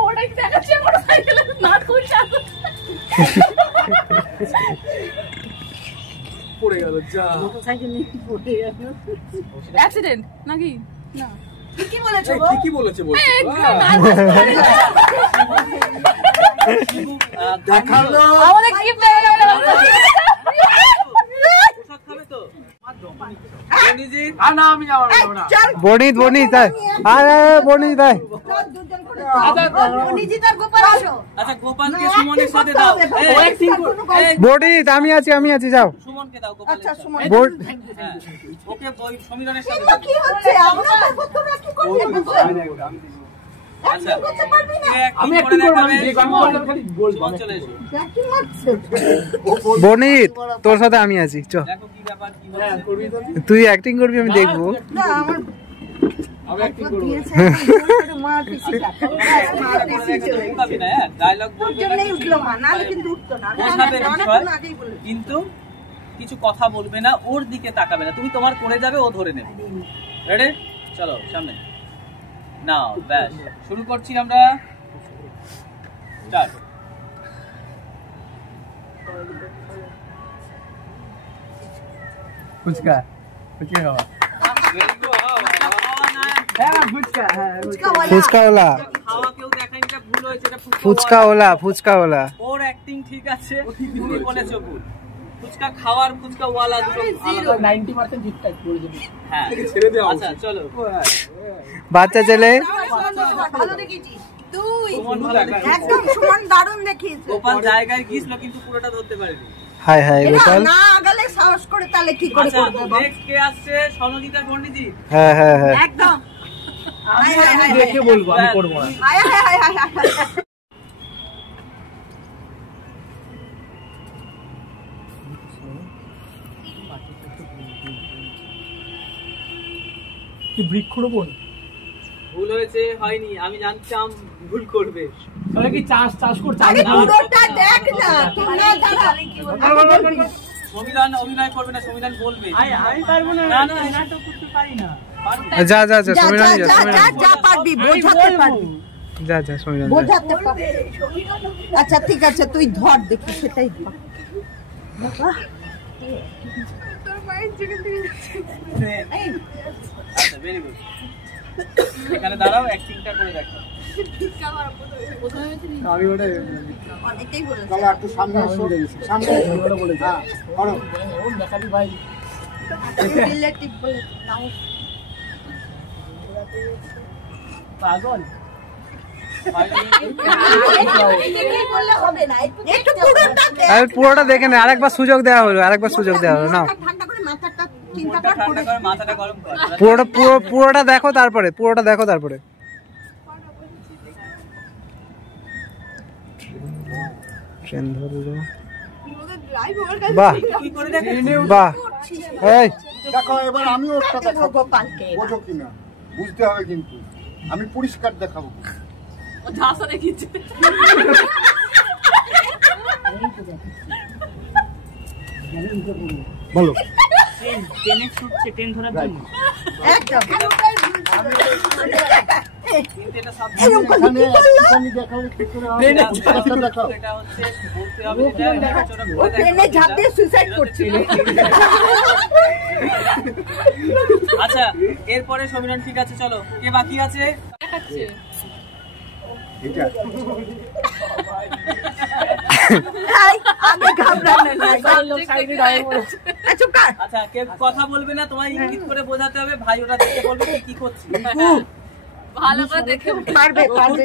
ওটা কি দেখাচ্ছে মোটরসাইকেলের নাট খুলছে? পড়ে গেল, যা মোটরসাইকেল নিয়ে পড়ে গেল। অ্যাক্সিডেন্ট নাকি? না, ঠিকই বলেছো। ঠিকই বলেছে, বলছে দেখালো। আমাদের গিফট দেওয়া যাবে না। প্রসাদ খাবে তো? বনিত তাই, বনিত তাই। আচ্ছা, গোপালকে সুমনের সাথে দাও। বনিত, আমি আছি, যাও। সুমনকে দাও, আচ্ছা, সুমন। হ্যাঁ, ওকে সমীরনের সাথে দাও। কি হচ্ছে? আমরা কি করব? আচ্ছা করতে পারবি না আমি একটু করব আমি খালি বলবো চলে এসো অ্যাক্টিং করছে বনিত তোর সাথে আমি আছি চ দেখো কি ব্যাপার কি হ্যাঁ হচ্ছে করবি তো তুই অ্যাক্টিং করবি আমি দেখবো না আমার আমি একটু করব দিয়েছে মা পিসি মা পিসি চলে পাবি না হ্যাঁ ডায়লগ বলবি না জন্যই উঠলো মা নালে কিন্তু উঠতো না বোঝাবে অনেকক্ষণ আগেই বলে কিন্তু কিছু কথা বলবে না ওর দিকে তাকাবে না তুমি তোমার করে যাবে ও ধরে নেবে রেডি চলো সামনে নাও ব্যাস শুরু করছি আমরা স্টার্ট ফুচকা ফুচকা খাওয়া হ্যাঁ ফুচকা হ্যাঁ ফুচকাওয়ালা খাওয়া কেউ দেখায়নি এটা ভুল হয়েছে এটা ফুচকাওয়ালা ওর অ্যাক্টিং ঠিক আছে তুমি বলেছো ভুল ফুচকা খাওয়ার ফুচকা ওয়ালা দুটো আলাদা। 90% ঠিকঠাক করে দেবে হ্যাঁ ছেড়ে দেওয়া আচ্ছা চলো বাচ্চা ছেলে ভালো দেখিয়েছিস তুই সুমন ভালো দেখে। একদম সুমন দারুণ দেখিয়েছে গোপাল জায়গায় গিয়েছিল কিন্তু পুরোটা ধরতে পারেনি হাই হাই গোপাল না আগালে সাহস করে তাহলে কি করে আচ্ছা করবে বল? নেক্সট কে আসছে সনজিৎ আর পণ্ডিতজি হ্যাঁ হ্যাঁ হ্যাঁ একদম আমি দেখে বলবো আমি করব না হায় হায় হায় হায় হায় কি বৃক্ষরোপণ ভুল হয়েছে হয়নি আমি জানতাম ভুল করবে তাহলে কি চাষ করতে আরে পুরোটা দেখ না তুই না দাঁড়া সংবিধান অভিনয় করবে না সংবিধান বলবে আমি পারবো না না না নাটক করতে পারি না যা যা যা যা সমীরণ যা যা যা যা পারবি বোঝাতে পারবি যা যা সমীরণ বোঝাতে পারবি আচ্ছা ঠিক আছে তুই ধর দেখি সেটাই ধর বাবা তোর মায়ের জিনিস আচ্ছা ভেরি গুড এখানে দাঁড়াও অ্যাক্টিংটা করে দেখো আমি ওটা অনেকেই বলেছে চলো একটু সামনে এসো সামনে এসো ওটা বলেছি হ্যাঁ করো ও দেখালি ভাই রিলেটিভ বলে নাও পাগল দেখেই বললে হবে না একটু পুরোটা দেখ আরে পুরোটা দেখে নে আরেকবার সুযোগ দেওয়া হলো না ঠান্ডা করে মাথাটা চিন্তা মুখটা কর ঠান্ডা করে মাথাটা গরম কর পুরোটা দেখো তারপরে ট্রেন ধরলো লাইভ আমার কাছে বাহ তুই করে দেখ বাহ এই দেখো এবার আমি ওরটা দেখাবো গোপালকে বোঝো কিনা বুঝতে হবে কিন্তু আমি পরিষ্কার দেখাবো ও ঝাঁসা দেখিয়েছে বলো ট্রেনে ছুটছে ট্রেন ধরার জন্য একদম কিন্তু এটা সব এরকম করে কি করলো আমি দেখালে ঠিক করে হবে এটা পরিষ্কার দেখাও এটা হচ্ছে বলতে হবে এটা ছোট ও ট্রেনে ঝাঁপ দিয়ে সুইসাইড করছিল আচ্ছা এরপরে সমীরণ ঠিক আছে চলো কে বাকি আছে দেখাচ্ছে এটা এই, আগে ঘাবড়ানো না চুপ কর আচ্ছা কে কথা বলবে না তোমার ইঙ্গিত করে বোঝাতে হবে ভাই ওটা দেখতে বলবে তুই কি করছিস ভালো করে দেখে পারবে যাবে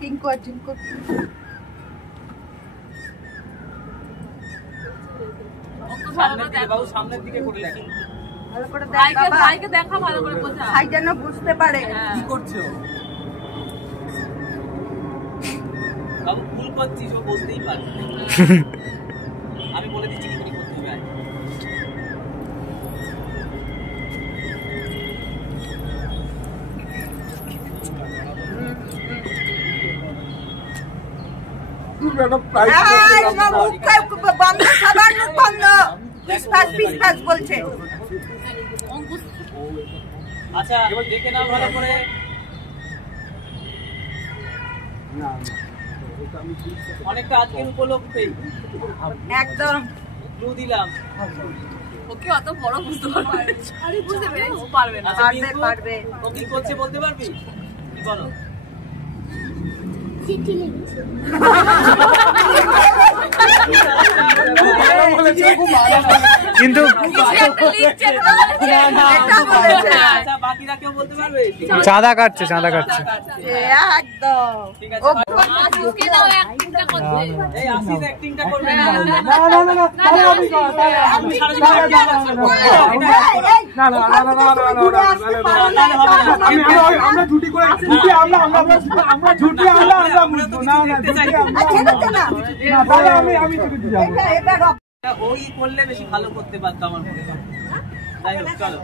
টিঙ্কু আর টিঙ্কু সামনের দিকে বাবু সামনের দিকে করে দেখো ভালো করে দেখ ভাইকে বাবা ভাইকে দেখা ভালো করে বোঝা ভাই যেন বুঝতে পারে কি করছো বাবু ভুল করছিস ও বুঝতেই পারবে আমি বলে দিচ্ছি কি করে করতে হবে তুমি একটা প্রাইজ এই, না, মুখ বন্ধ সবার মুখ বন্ধ পিসপাস বলছে আচ্ছা এবার দেখে নাও ভালো করে অনেকটা আজকের উপলক্ষে একদম ক্লু দিলাম ওকে অত বড় বুঝতে পারবে আরে বুঝতে পেরে ও পারবে না আচ্ছা, পারবে মিন্টু, পারবে ও কি করছে বলতে পারবি কি বলো কিন্তু এটা বলেছে আচ্ছা বাকি বাকিরা কেউ বলতে পারবে? চাঁদা কাটছে একদম ঠিক আছে, আজকে দাও অ্যাক্টিংটা করতে। এই আশিস অ্যাক্টিংটা করবে না। আমরা ছুটি করে আমরা ছুটি ওই করলে বেশি ভালো করতে পারতো আমার মনে হয়। যাই হোক, চলো।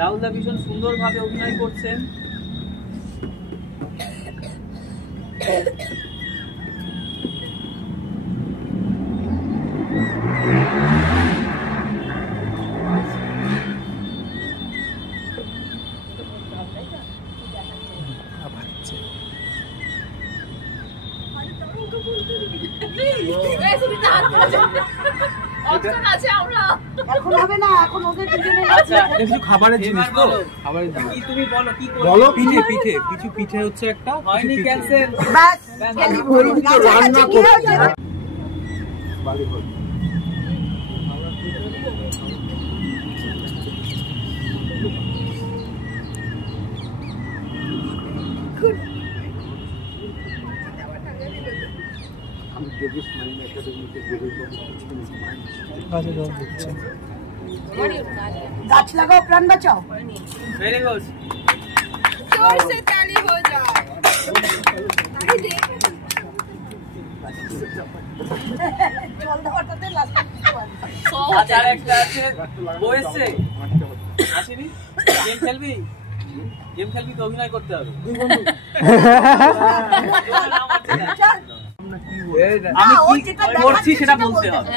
রাহুল দা ভীষণ সুন্দরভাবে অভিনয় করছেন। অপশন আছে আমরা। এখন হবে না, এখন ওদের দুজনের আচ্ছা, কিছু খাবারের জিনিস এবার তো বলো। খাবারের জিনিস কি তুমি বলো, কি করবে? বলো পিঠে কিছু পিঠে হচ্ছে একটা হয়নি, ক্যান্সেল। বাস রান্না করতে গাছ লাগাও, প্রাণ বাঁচাও। Very good. जोर से ताली हो जाए। জল দেওয়াটাতে লাস্টে আচ্ছা, আর একটা আছে, ও এসছে? আসেনি? গেম খেলবি? গেম খেলবি তো অভিনয় করতে হবে। আমি কি করছি সেটা বলতে হবে।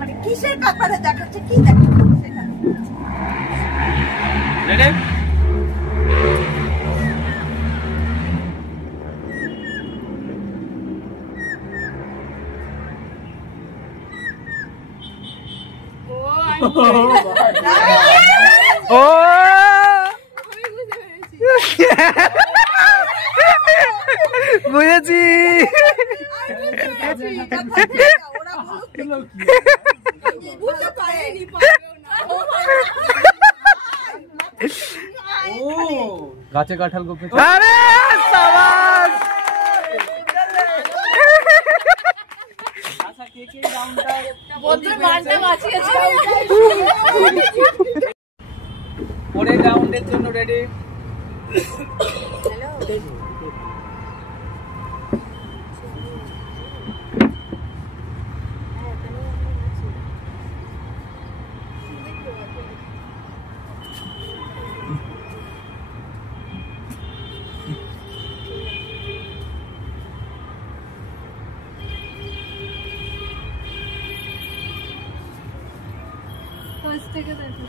মানে কিসের ব্যাপারে দেখাচ্ছে, কি দেখাচ্ছে সেটা। রেডি? ও বুঝেছি। গাছে কাঁঠাল গোপে আরে সাবাস। আচ্ছা, কে কে রাউন্ডটা বন্ধুর মানটা বাঁচিয়েছে। পরের রাউন্ডের জন্য রেডি? ফার্স্ট থেকে দেখো।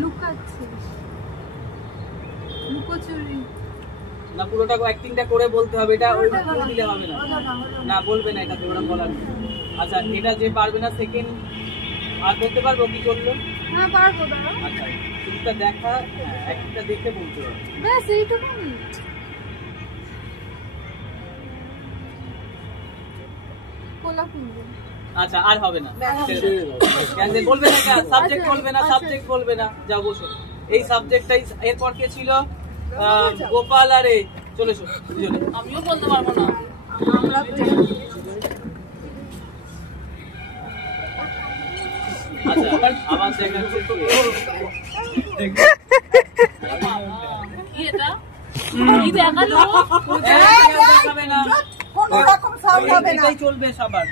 লুকাচ্ছিস, লুকোচুরি। না, পুরোটা অ্যাক্টিংটা করে বলতে হবে। এটা ওই পুরো দিলে হবে না। না, বলবে না, এটাতে ওরা বলার নেই। আচ্ছা, এটা যে পারবে না সেকেন্ড আর বলতে পারবো কি করলো? হ্যাঁ পারবো, দাঁড়া। আচ্ছা, ছবিটা দেখা, একটা দেখে বলতে হবে। ব্যাস এইটুকুই। কোলা কিনবো। আচ্ছা, আর হবে না, ক্যান্সেল। বলবে না, সাবজেক্ট বলবে না, সাবজেক্ট বলবে না। যাও বসো। এই সাবজেক্টটাই এরপর কে ছিল? গোপাল আর এ। চলে এসো দুজনে। আমিও বলতে পারবো না। আচ্ছা, আবার দেখাচ্ছে কি এটা? কি দেখালো? দেখাবে না, কোনো রকম সাউন্ড হবে না। এটাই চলবে সবার,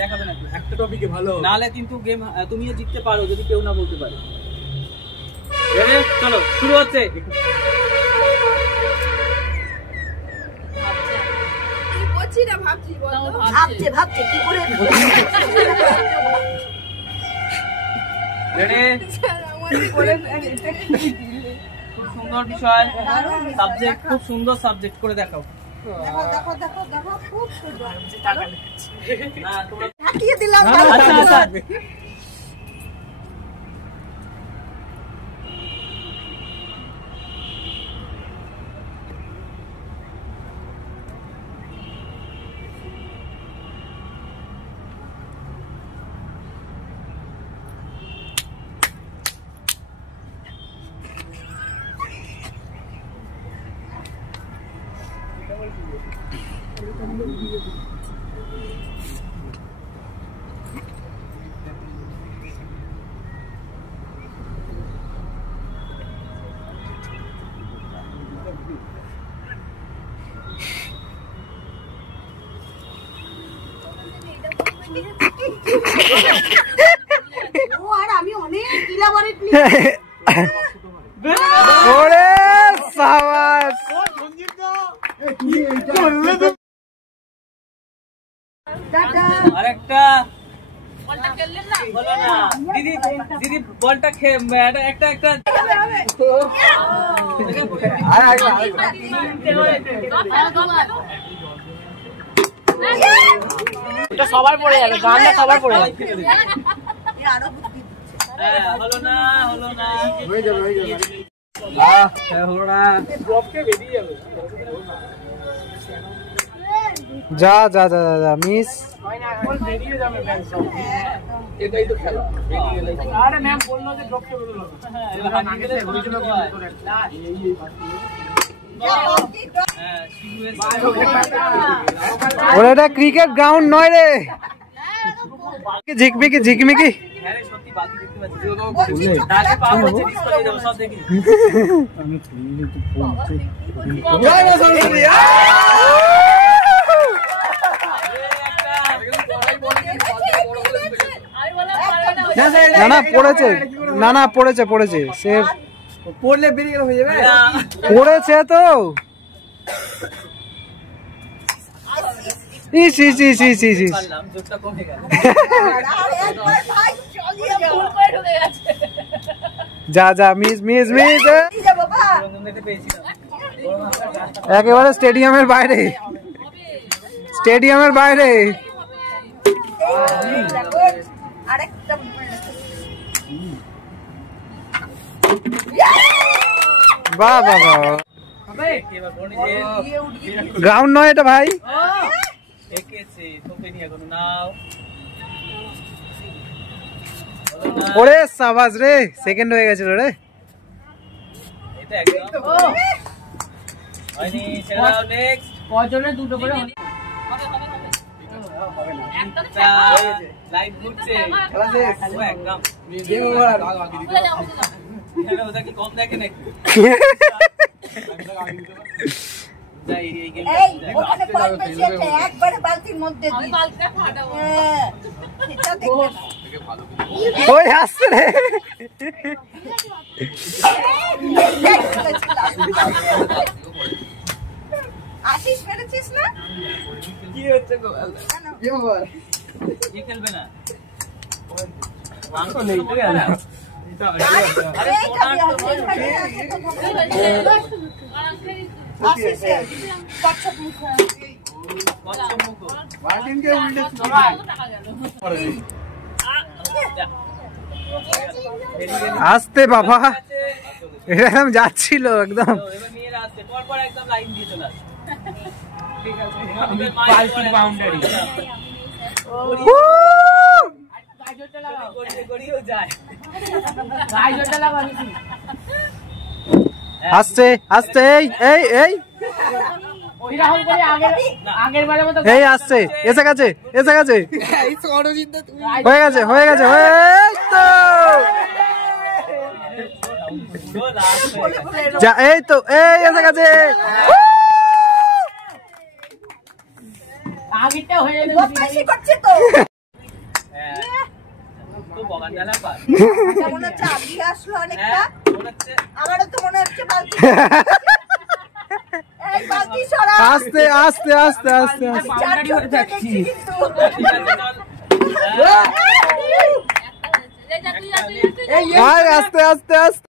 দেখাবে না। একটা টপিকে ভালো নাহলে কিন্তু গেম তুমিও জিততে পারো যদি কেউ না বলতে পারে। রেডি? চলো, শুরু হচ্ছে। করছি না, ভাবছি বলো। ভাবছে ভাবছে কি করে রেডি? খুব সুন্দর বিষয়, সাবজেক্ট খুব সুন্দর সাবজেক্ট করে দেখাও। দেখো দেখো দেখো দেখো খুব সুন্দর না তোমরা ঢাকিয়ে দিলাম আচ্ছা আচ্ছা ও আর আমি অনেক ইলাবরেট ওরে সাবাস আরেকটা বলটা খেললেন না বলো না দিদি দিদি বলটা একটা একটা এটা সবার পড়ে যাবে গানটা সবার পড়ে যাবে আরো বুদ্ধি হ্যাঁ হলো না হয়ে যাবে যা যা যা যা মিস এটাই তো খেলা আরে ম্যাম বললো যে ড্রপ কে বললো ওরে এটা ক্রিকেট গ্রাউন্ড নয় রে ঝিকমিকি ঝিকমিকি সত্যি বাকি দেখতে পাচ্ছি তাকে পাওয়া হচ্ছে ডিসপ্লে দেবো সব দেখি না না পড়েছে না না পড়েছে পড়েছে সে পড়লে বেরিয়ে হয়ে যাবে পড়েছে তো ইস ইস ইস ইস ইস ইস পারলাম জোরটা কমে গেল একবার ভাই চলিয়ে যাও যা যা মিস মিস মিস যাবো বাবা রঙ্গনদেতে পেয়েছিলাম একেবারে স্টেডিয়ামের বাইরে স্টেডিয়ামের বাইরে আরেকটা বাহ বাহ বাহ এবার বনি যে গ্রাউন্ড নয় এটা ভাই একেছে তোকে নিয়ে এখনো নাও ওরে সাবাস রে সেকেন্ড হয়ে গেছিল রে এটা একদম হয়নি ছেড়ে দাও নেক্সট কজনে দুটো করে হবে একটা লাইট ঘুরছে খেলা শেষ ও একদম গেম ওভার এখানে ওটা কি কম দেখে নাকি যাই এই গেম এই ওখানে বল বেশি আছে একবারে বালতির মধ্যে আমি দিই বালতিটা ফাটাবো হ্যাঁ এটা দেখবে না ওই আসছে রে আশিস মেরেছিস না কি হচ্ছে গো গেম ওভার কি খেলবে না মাংস নেই তো গেল আরে সোনার তো আশিসের কচ্ছপ মুখ কচ্ছ মুখ মার্টিনকে উল্টে আসতে বাবা এরকম যাচ্ছিল একদম এবার মেয়েরা আসছে পর একদম লাইন দিয়ে চলে আসছে ঠিক আছে আমাদের পাল্টি বাউন্ডারি গাইজোটা লাগাও গড়িয়েও যায় গাইজোটা লাগাও আসছে আসছে এই এই এই ওইরকম করে আগের বারের মতো এই আসছে এসে গেছে এসে গেছে এই সরজিৎদা তুমি হয়ে গেছে হয়ে গেছে এই তো পুরো লাস্ট হয়ে গেছে। যা এই তো এই এসে গেছে আগেরটা হয়ে যাবে বদমাইশি করছে তো হ্যাঁ তো বগান ডালা পার আচ্ছা, মনে হচ্ছে আগিয়ে আসলো অনেকটা হ্যাঁ মনে হচ্ছে আমারও তো মনে হচ্ছে বালতি এই বালতি সরা আস্তে আস্তে আস্তে আস্তে আস্তে চার চোখে দেখছি কিন্তু ঠিক আছে চল আয় আস্তে আস্তে আস্তে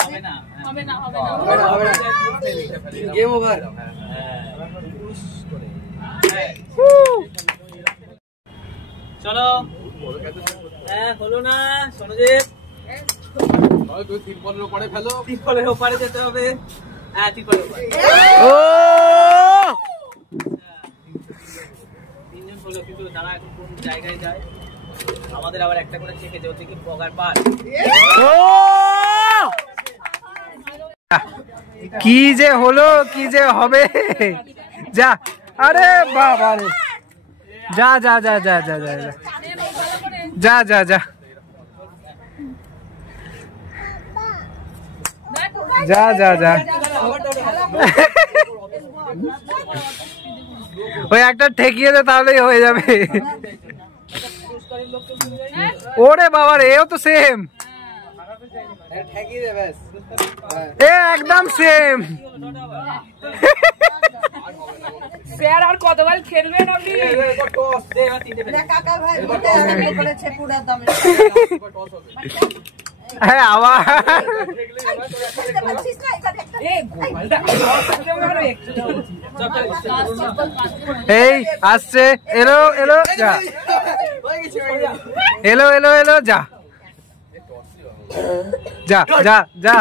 হবে না হবে না হবে গেম ওভার। চলো। হ্যাঁ হলো না সনজিৎ, তুই তিরপলের উপরে ফেলো। তিরপলের ওপারে যেতে হবে। হ্যাঁ তিরপলের ওপারে। তিনজন হলো, কিন্তু তারা এখন কোন জায়গায় যায় আমাদের আবার একটা করে চেপে দেওয়া থেকে বগার পার। কি যে হলো, কি যে হবে, যা। আরে বাবা রে, যা যা যা যা যা যা যা যা যা যা যা যা। ওই একটা ঠেকিয়ে দে তাহলেই হয়ে যাবে। ওরে বাবা রে, এও তো সেম, এ একদম সেম। স্যার আর কতবার খেলবেন আপনি? হ্যাঁ আবার এই আসছে, এলো এলো যা, এলো এলো এলো যা যা যা যা।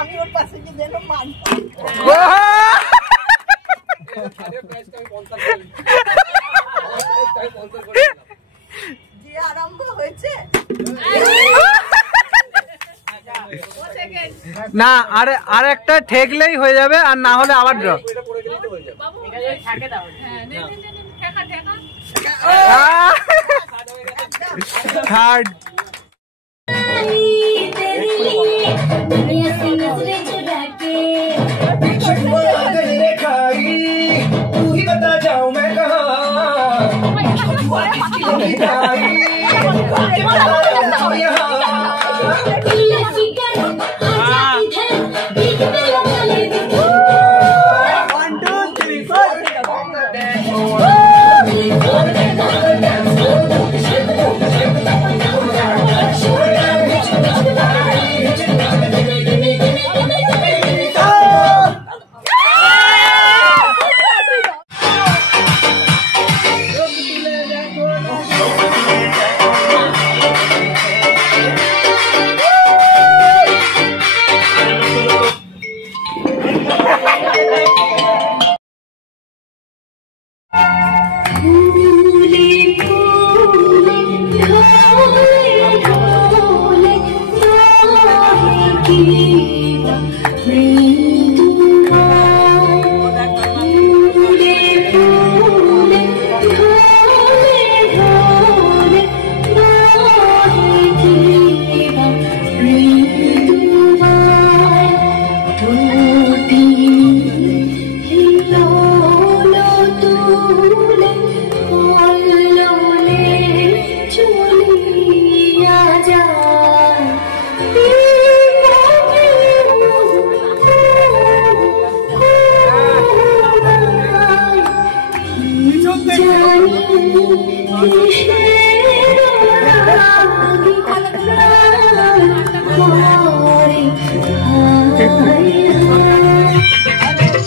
আমি ওর পাশে গিয়ে যে আরম্ভ হয়েছে না, আর একটা ঠেকলেই হয়ে যাবে, আর না হলে আবার ড্র। থার্ড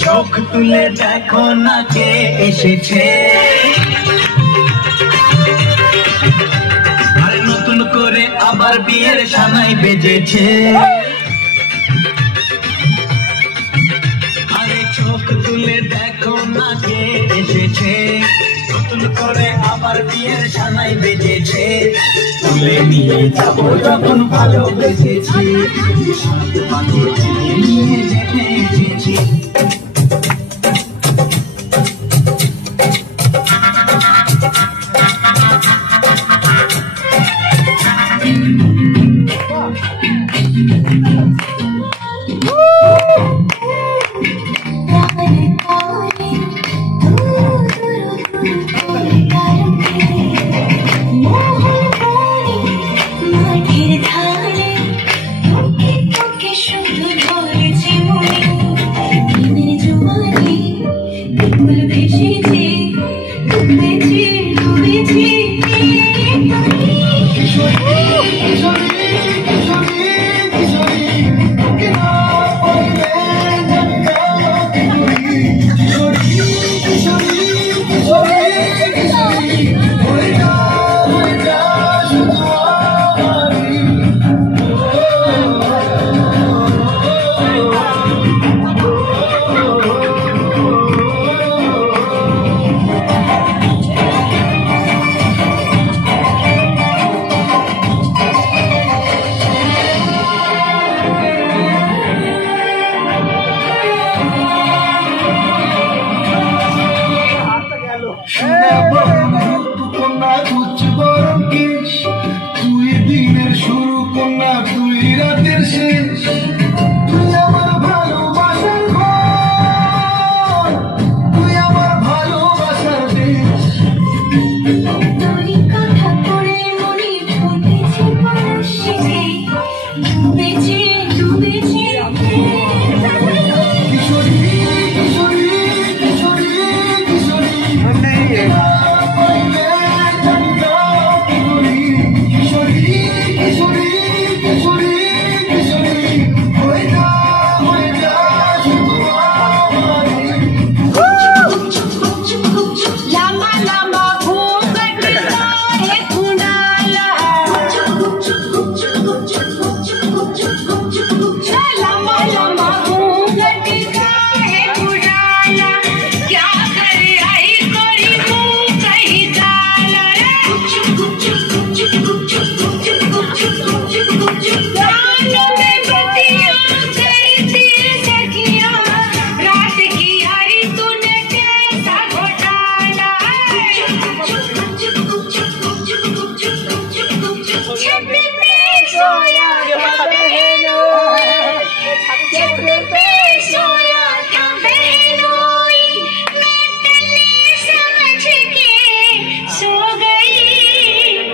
চোখ তুলে দেখো না কে এসেছে, আর নতুন করে আবার বিয়ের সানাই বেজেছে। আরে চোখ তুলে দেখো না কে এসেছে, নতুন করে আবার বিয়ের সানাই বেজেছে। তুলে নিয়ে যাবো যখন ভালোবেসেছি, সাত পাখি নিয়ে যেতে এসেছি। শুধু ধরেছি মনে কুচ গরম কিস, তুই দিনের শুরু কন্যা তুই রাতের শেষ, তুই আমার ভালোবাসার ঘর, তুই আমার ভালোবাসার দেশ।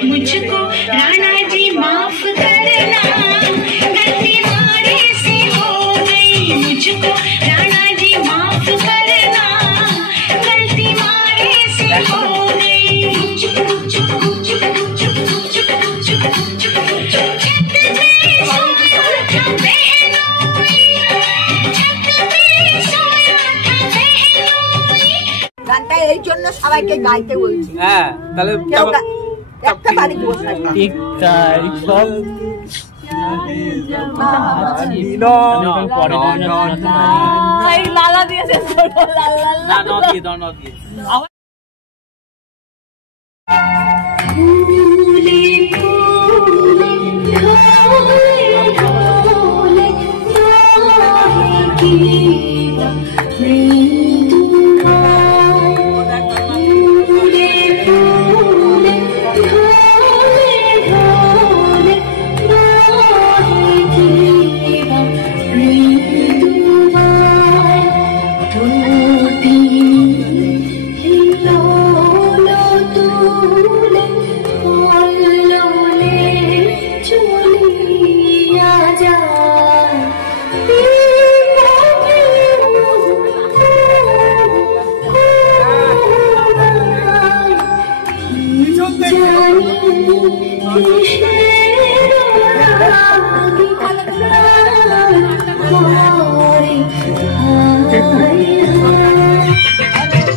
मुझको राणा जी माफ करना, गलती मारे से हो गई। मुझको राणा जी माफ करना, गलती मारे से हो गई। গানটা এই জন্য সবাইকে গাইতে বলছি। হ্যাঁ তাহলে একটা বাড়ি বসে লালা দিয়েছে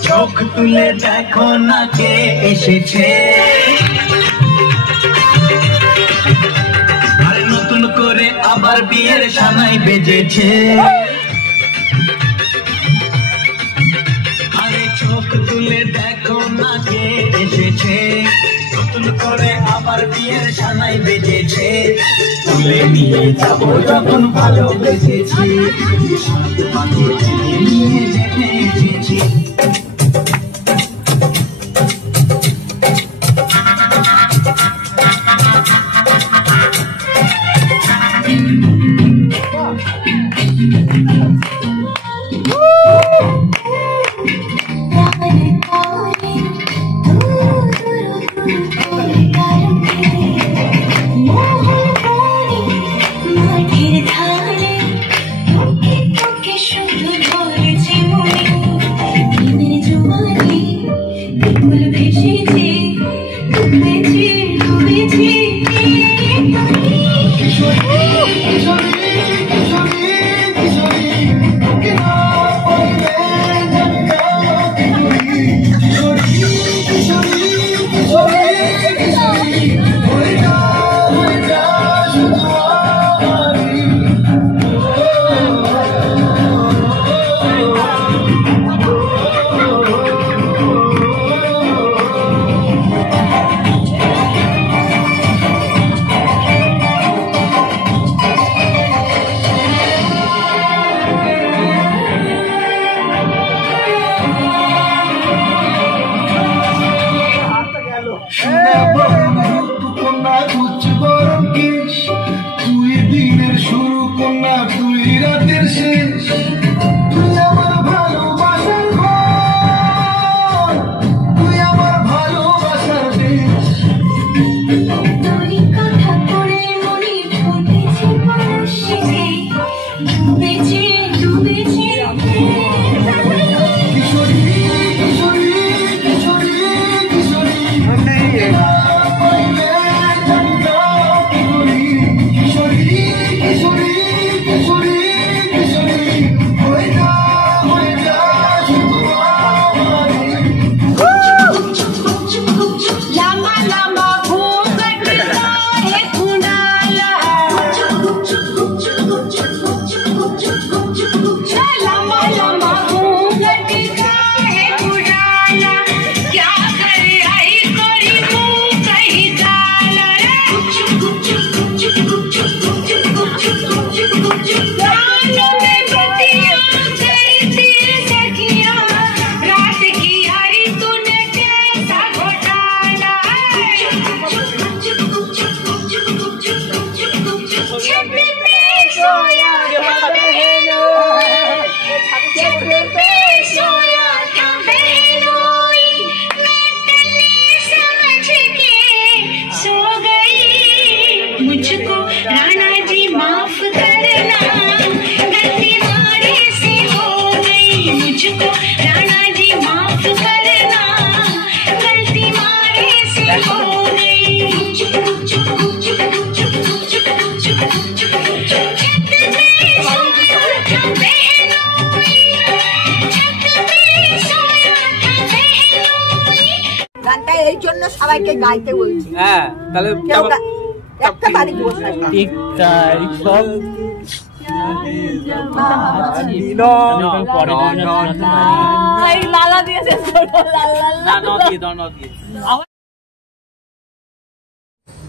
চোখ তুলে দেখো না কে এসেছে, আর নতুন করে আবার বিয়ের সানাই বেজেছে। আরে চোখ তুলে দেখো না কে এসেছে, নতুন করে আবার বিয়ের সানাই বেজেছে। তুলে নিয়ে যাবো যখন ভালোবেসেছি, নিয়ে যেতে এসেছি। শুধু ধরেছি মনে তুই দিনের শুরু কন্যা তুই রাতের শেষ তুই আমার ভালোবাসার ঘর তুই আমার ভালোবাসার দেশ তোরই কথা পড়ে মনে ফুটেছে পরশে ডুবেছে ডুবেছে কিশোরী কিশোরী কিশোরী কিশোরী मुझको राणा जी माफ करना गलती मारे से हो गई मुझको राणा जी माफ करना गलती मारे से हो गई গানটা এই জন্য সবাইকে গাইতে বলছি। হ্যাঁ তাহলে কেউ একটা বাড়ি বসে ঠিক তাই সব লালা দিয়েছে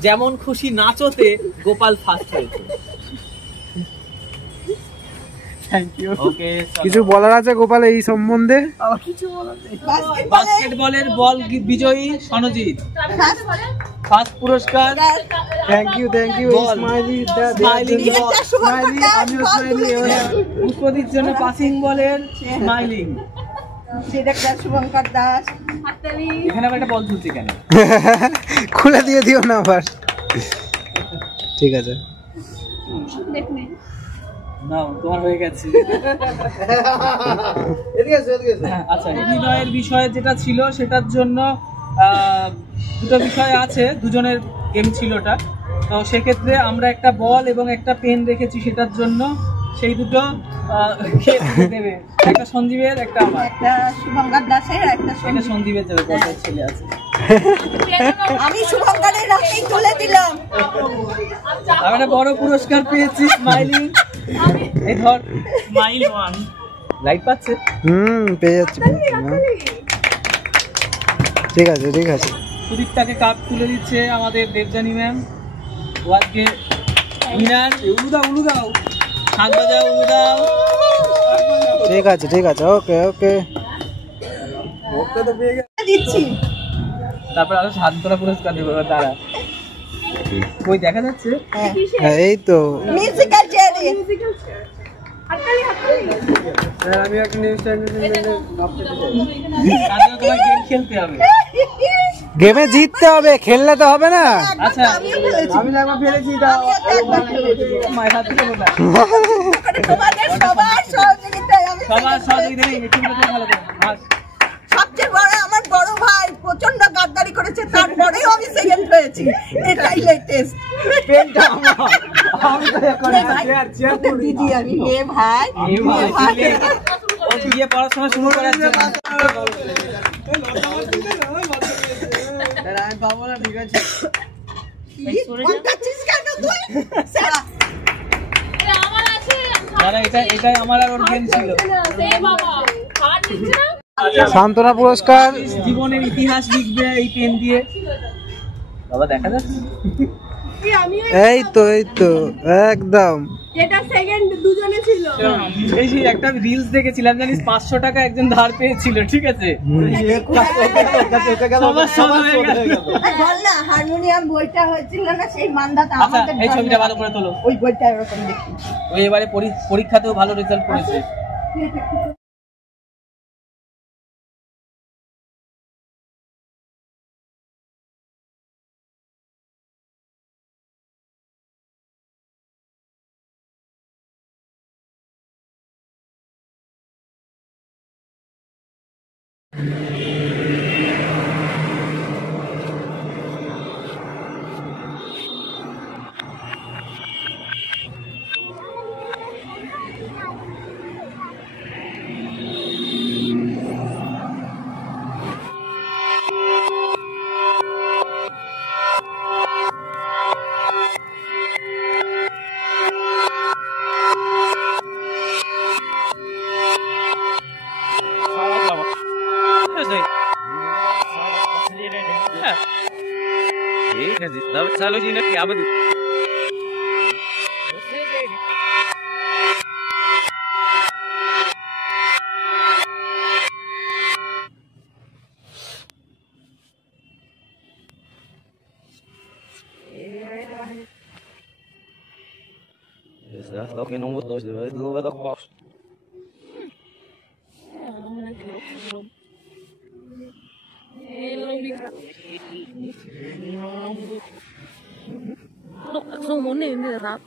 যেমন খুশি নাচতে গোপাল ফার্স্ট হয়েছে। কিছু বলার আছে গোপাল এই সম্বন্ধে? বাস্কেটবলের বল বিজয়ী সনজিৎ ফার্স্ট পুরস্কার। থ্যাংক ইউ স্মাইলি আমিও স্মাইলি। পুষ্পদির জন্য পাসিং বলের স্মাইলিং। শুভঙ্কর দাস এখানে আবার একটা বল ঝুলছে কেন? খুলে দিয়ে দিও না আবার। ঠিক আছে না তোমার হয়ে গেছে। আচ্ছা অভিনয়ের বিষয় যেটা ছিল সেটার জন্য দুটো বিষয় আছে, দুজনের গেম ছিল ওটা। তো সেক্ষেত্রে আমরা একটা বল এবং একটা পেন রেখেছি সেটার জন্য। সেই দুটো দেবে, একটা সঞ্জীবের একটা আমার। একটা শুভঙ্কর দাসের একটা সঞ্জীবের যাবে, কত ছেলে আছে। আমি শুভঙ্করের রাতেই তুলে দিলাম। আমি একটা বড় পুরস্কার পেয়েছি স্মাইলিং। এই ধর স্মাইল ওয়ান লাইট পাচ্ছে। পেয়ে যাচ্ছি। ঠিক আছে ঠিক আছে। সুদীপ্তাকে কাপ তুলে দিচ্ছে আমাদের দেবজানী ম্যাম। ও আজকে উইনার। উলু দাও উলু দাও, হাত বাজাও উলু দাও। ঠিক আছে ঠিক আছে, ওকে ওকে দিচ্ছি। তারপর আরো সান্ত্বনা পুরস্কার দেবো তারা। কই দেখা যাচ্ছে? হ্যাঁ এই তো মিউজিক্যাল চেয়ারে। আমি একটা নিউজ চ্যানেলে গেম খেলতে হবে। গেমে জিততে হবে, খেললে তো হবে না। আচ্ছা আমি একবার ফেলেছি। মায়ের হাতে দেবো না। তোমাদের সবার সহযোগিতায় আমি সবার সহযোগিতায় ভালো করে। সবচেয়ে বড় আমার বড় ভাই প্রচন্ড গাদ্দারি করেছে, তারপরেও আমি সেকেন্ড হয়েছি। এটাই লেটেস্ট। পেনটা আমার, আমি তো এখন দিদি আমি মেয়ে ভাই। ও গিয়ে পড়াশোনা শুরু করেছে। আমি পাবো না, ঠিক আছে। এটাই আমার আর ওর গেম ছিল। সান্ত্বনা পুরস্কার। জীবনের ইতিহাস লিখবে এই পেন দিয়ে। বাবা দেখা যাচ্ছে? কি আমি এই তো একদম যেটা সেকেন্ড দুজনে ছিল। এই যে একটা রিলস দেখেছিলাম জানিস 500 টাকা একজন ধার পেয়েছিল, ঠিক আছে? বল না হারমোনিয়াম বইটা হয়েছিল না সেই মান্দাটা আমাদের এই ছবিটা ভালো করে তোলো। ওই বইটা এরকম দেখি। ওই এবারে পরীক্ষাতেও ভালো রেজাল্ট করেছে। चलो जी ने क्या बदल Lo que no me doy de ver, lo veo dos. Không muốn đến được lắm.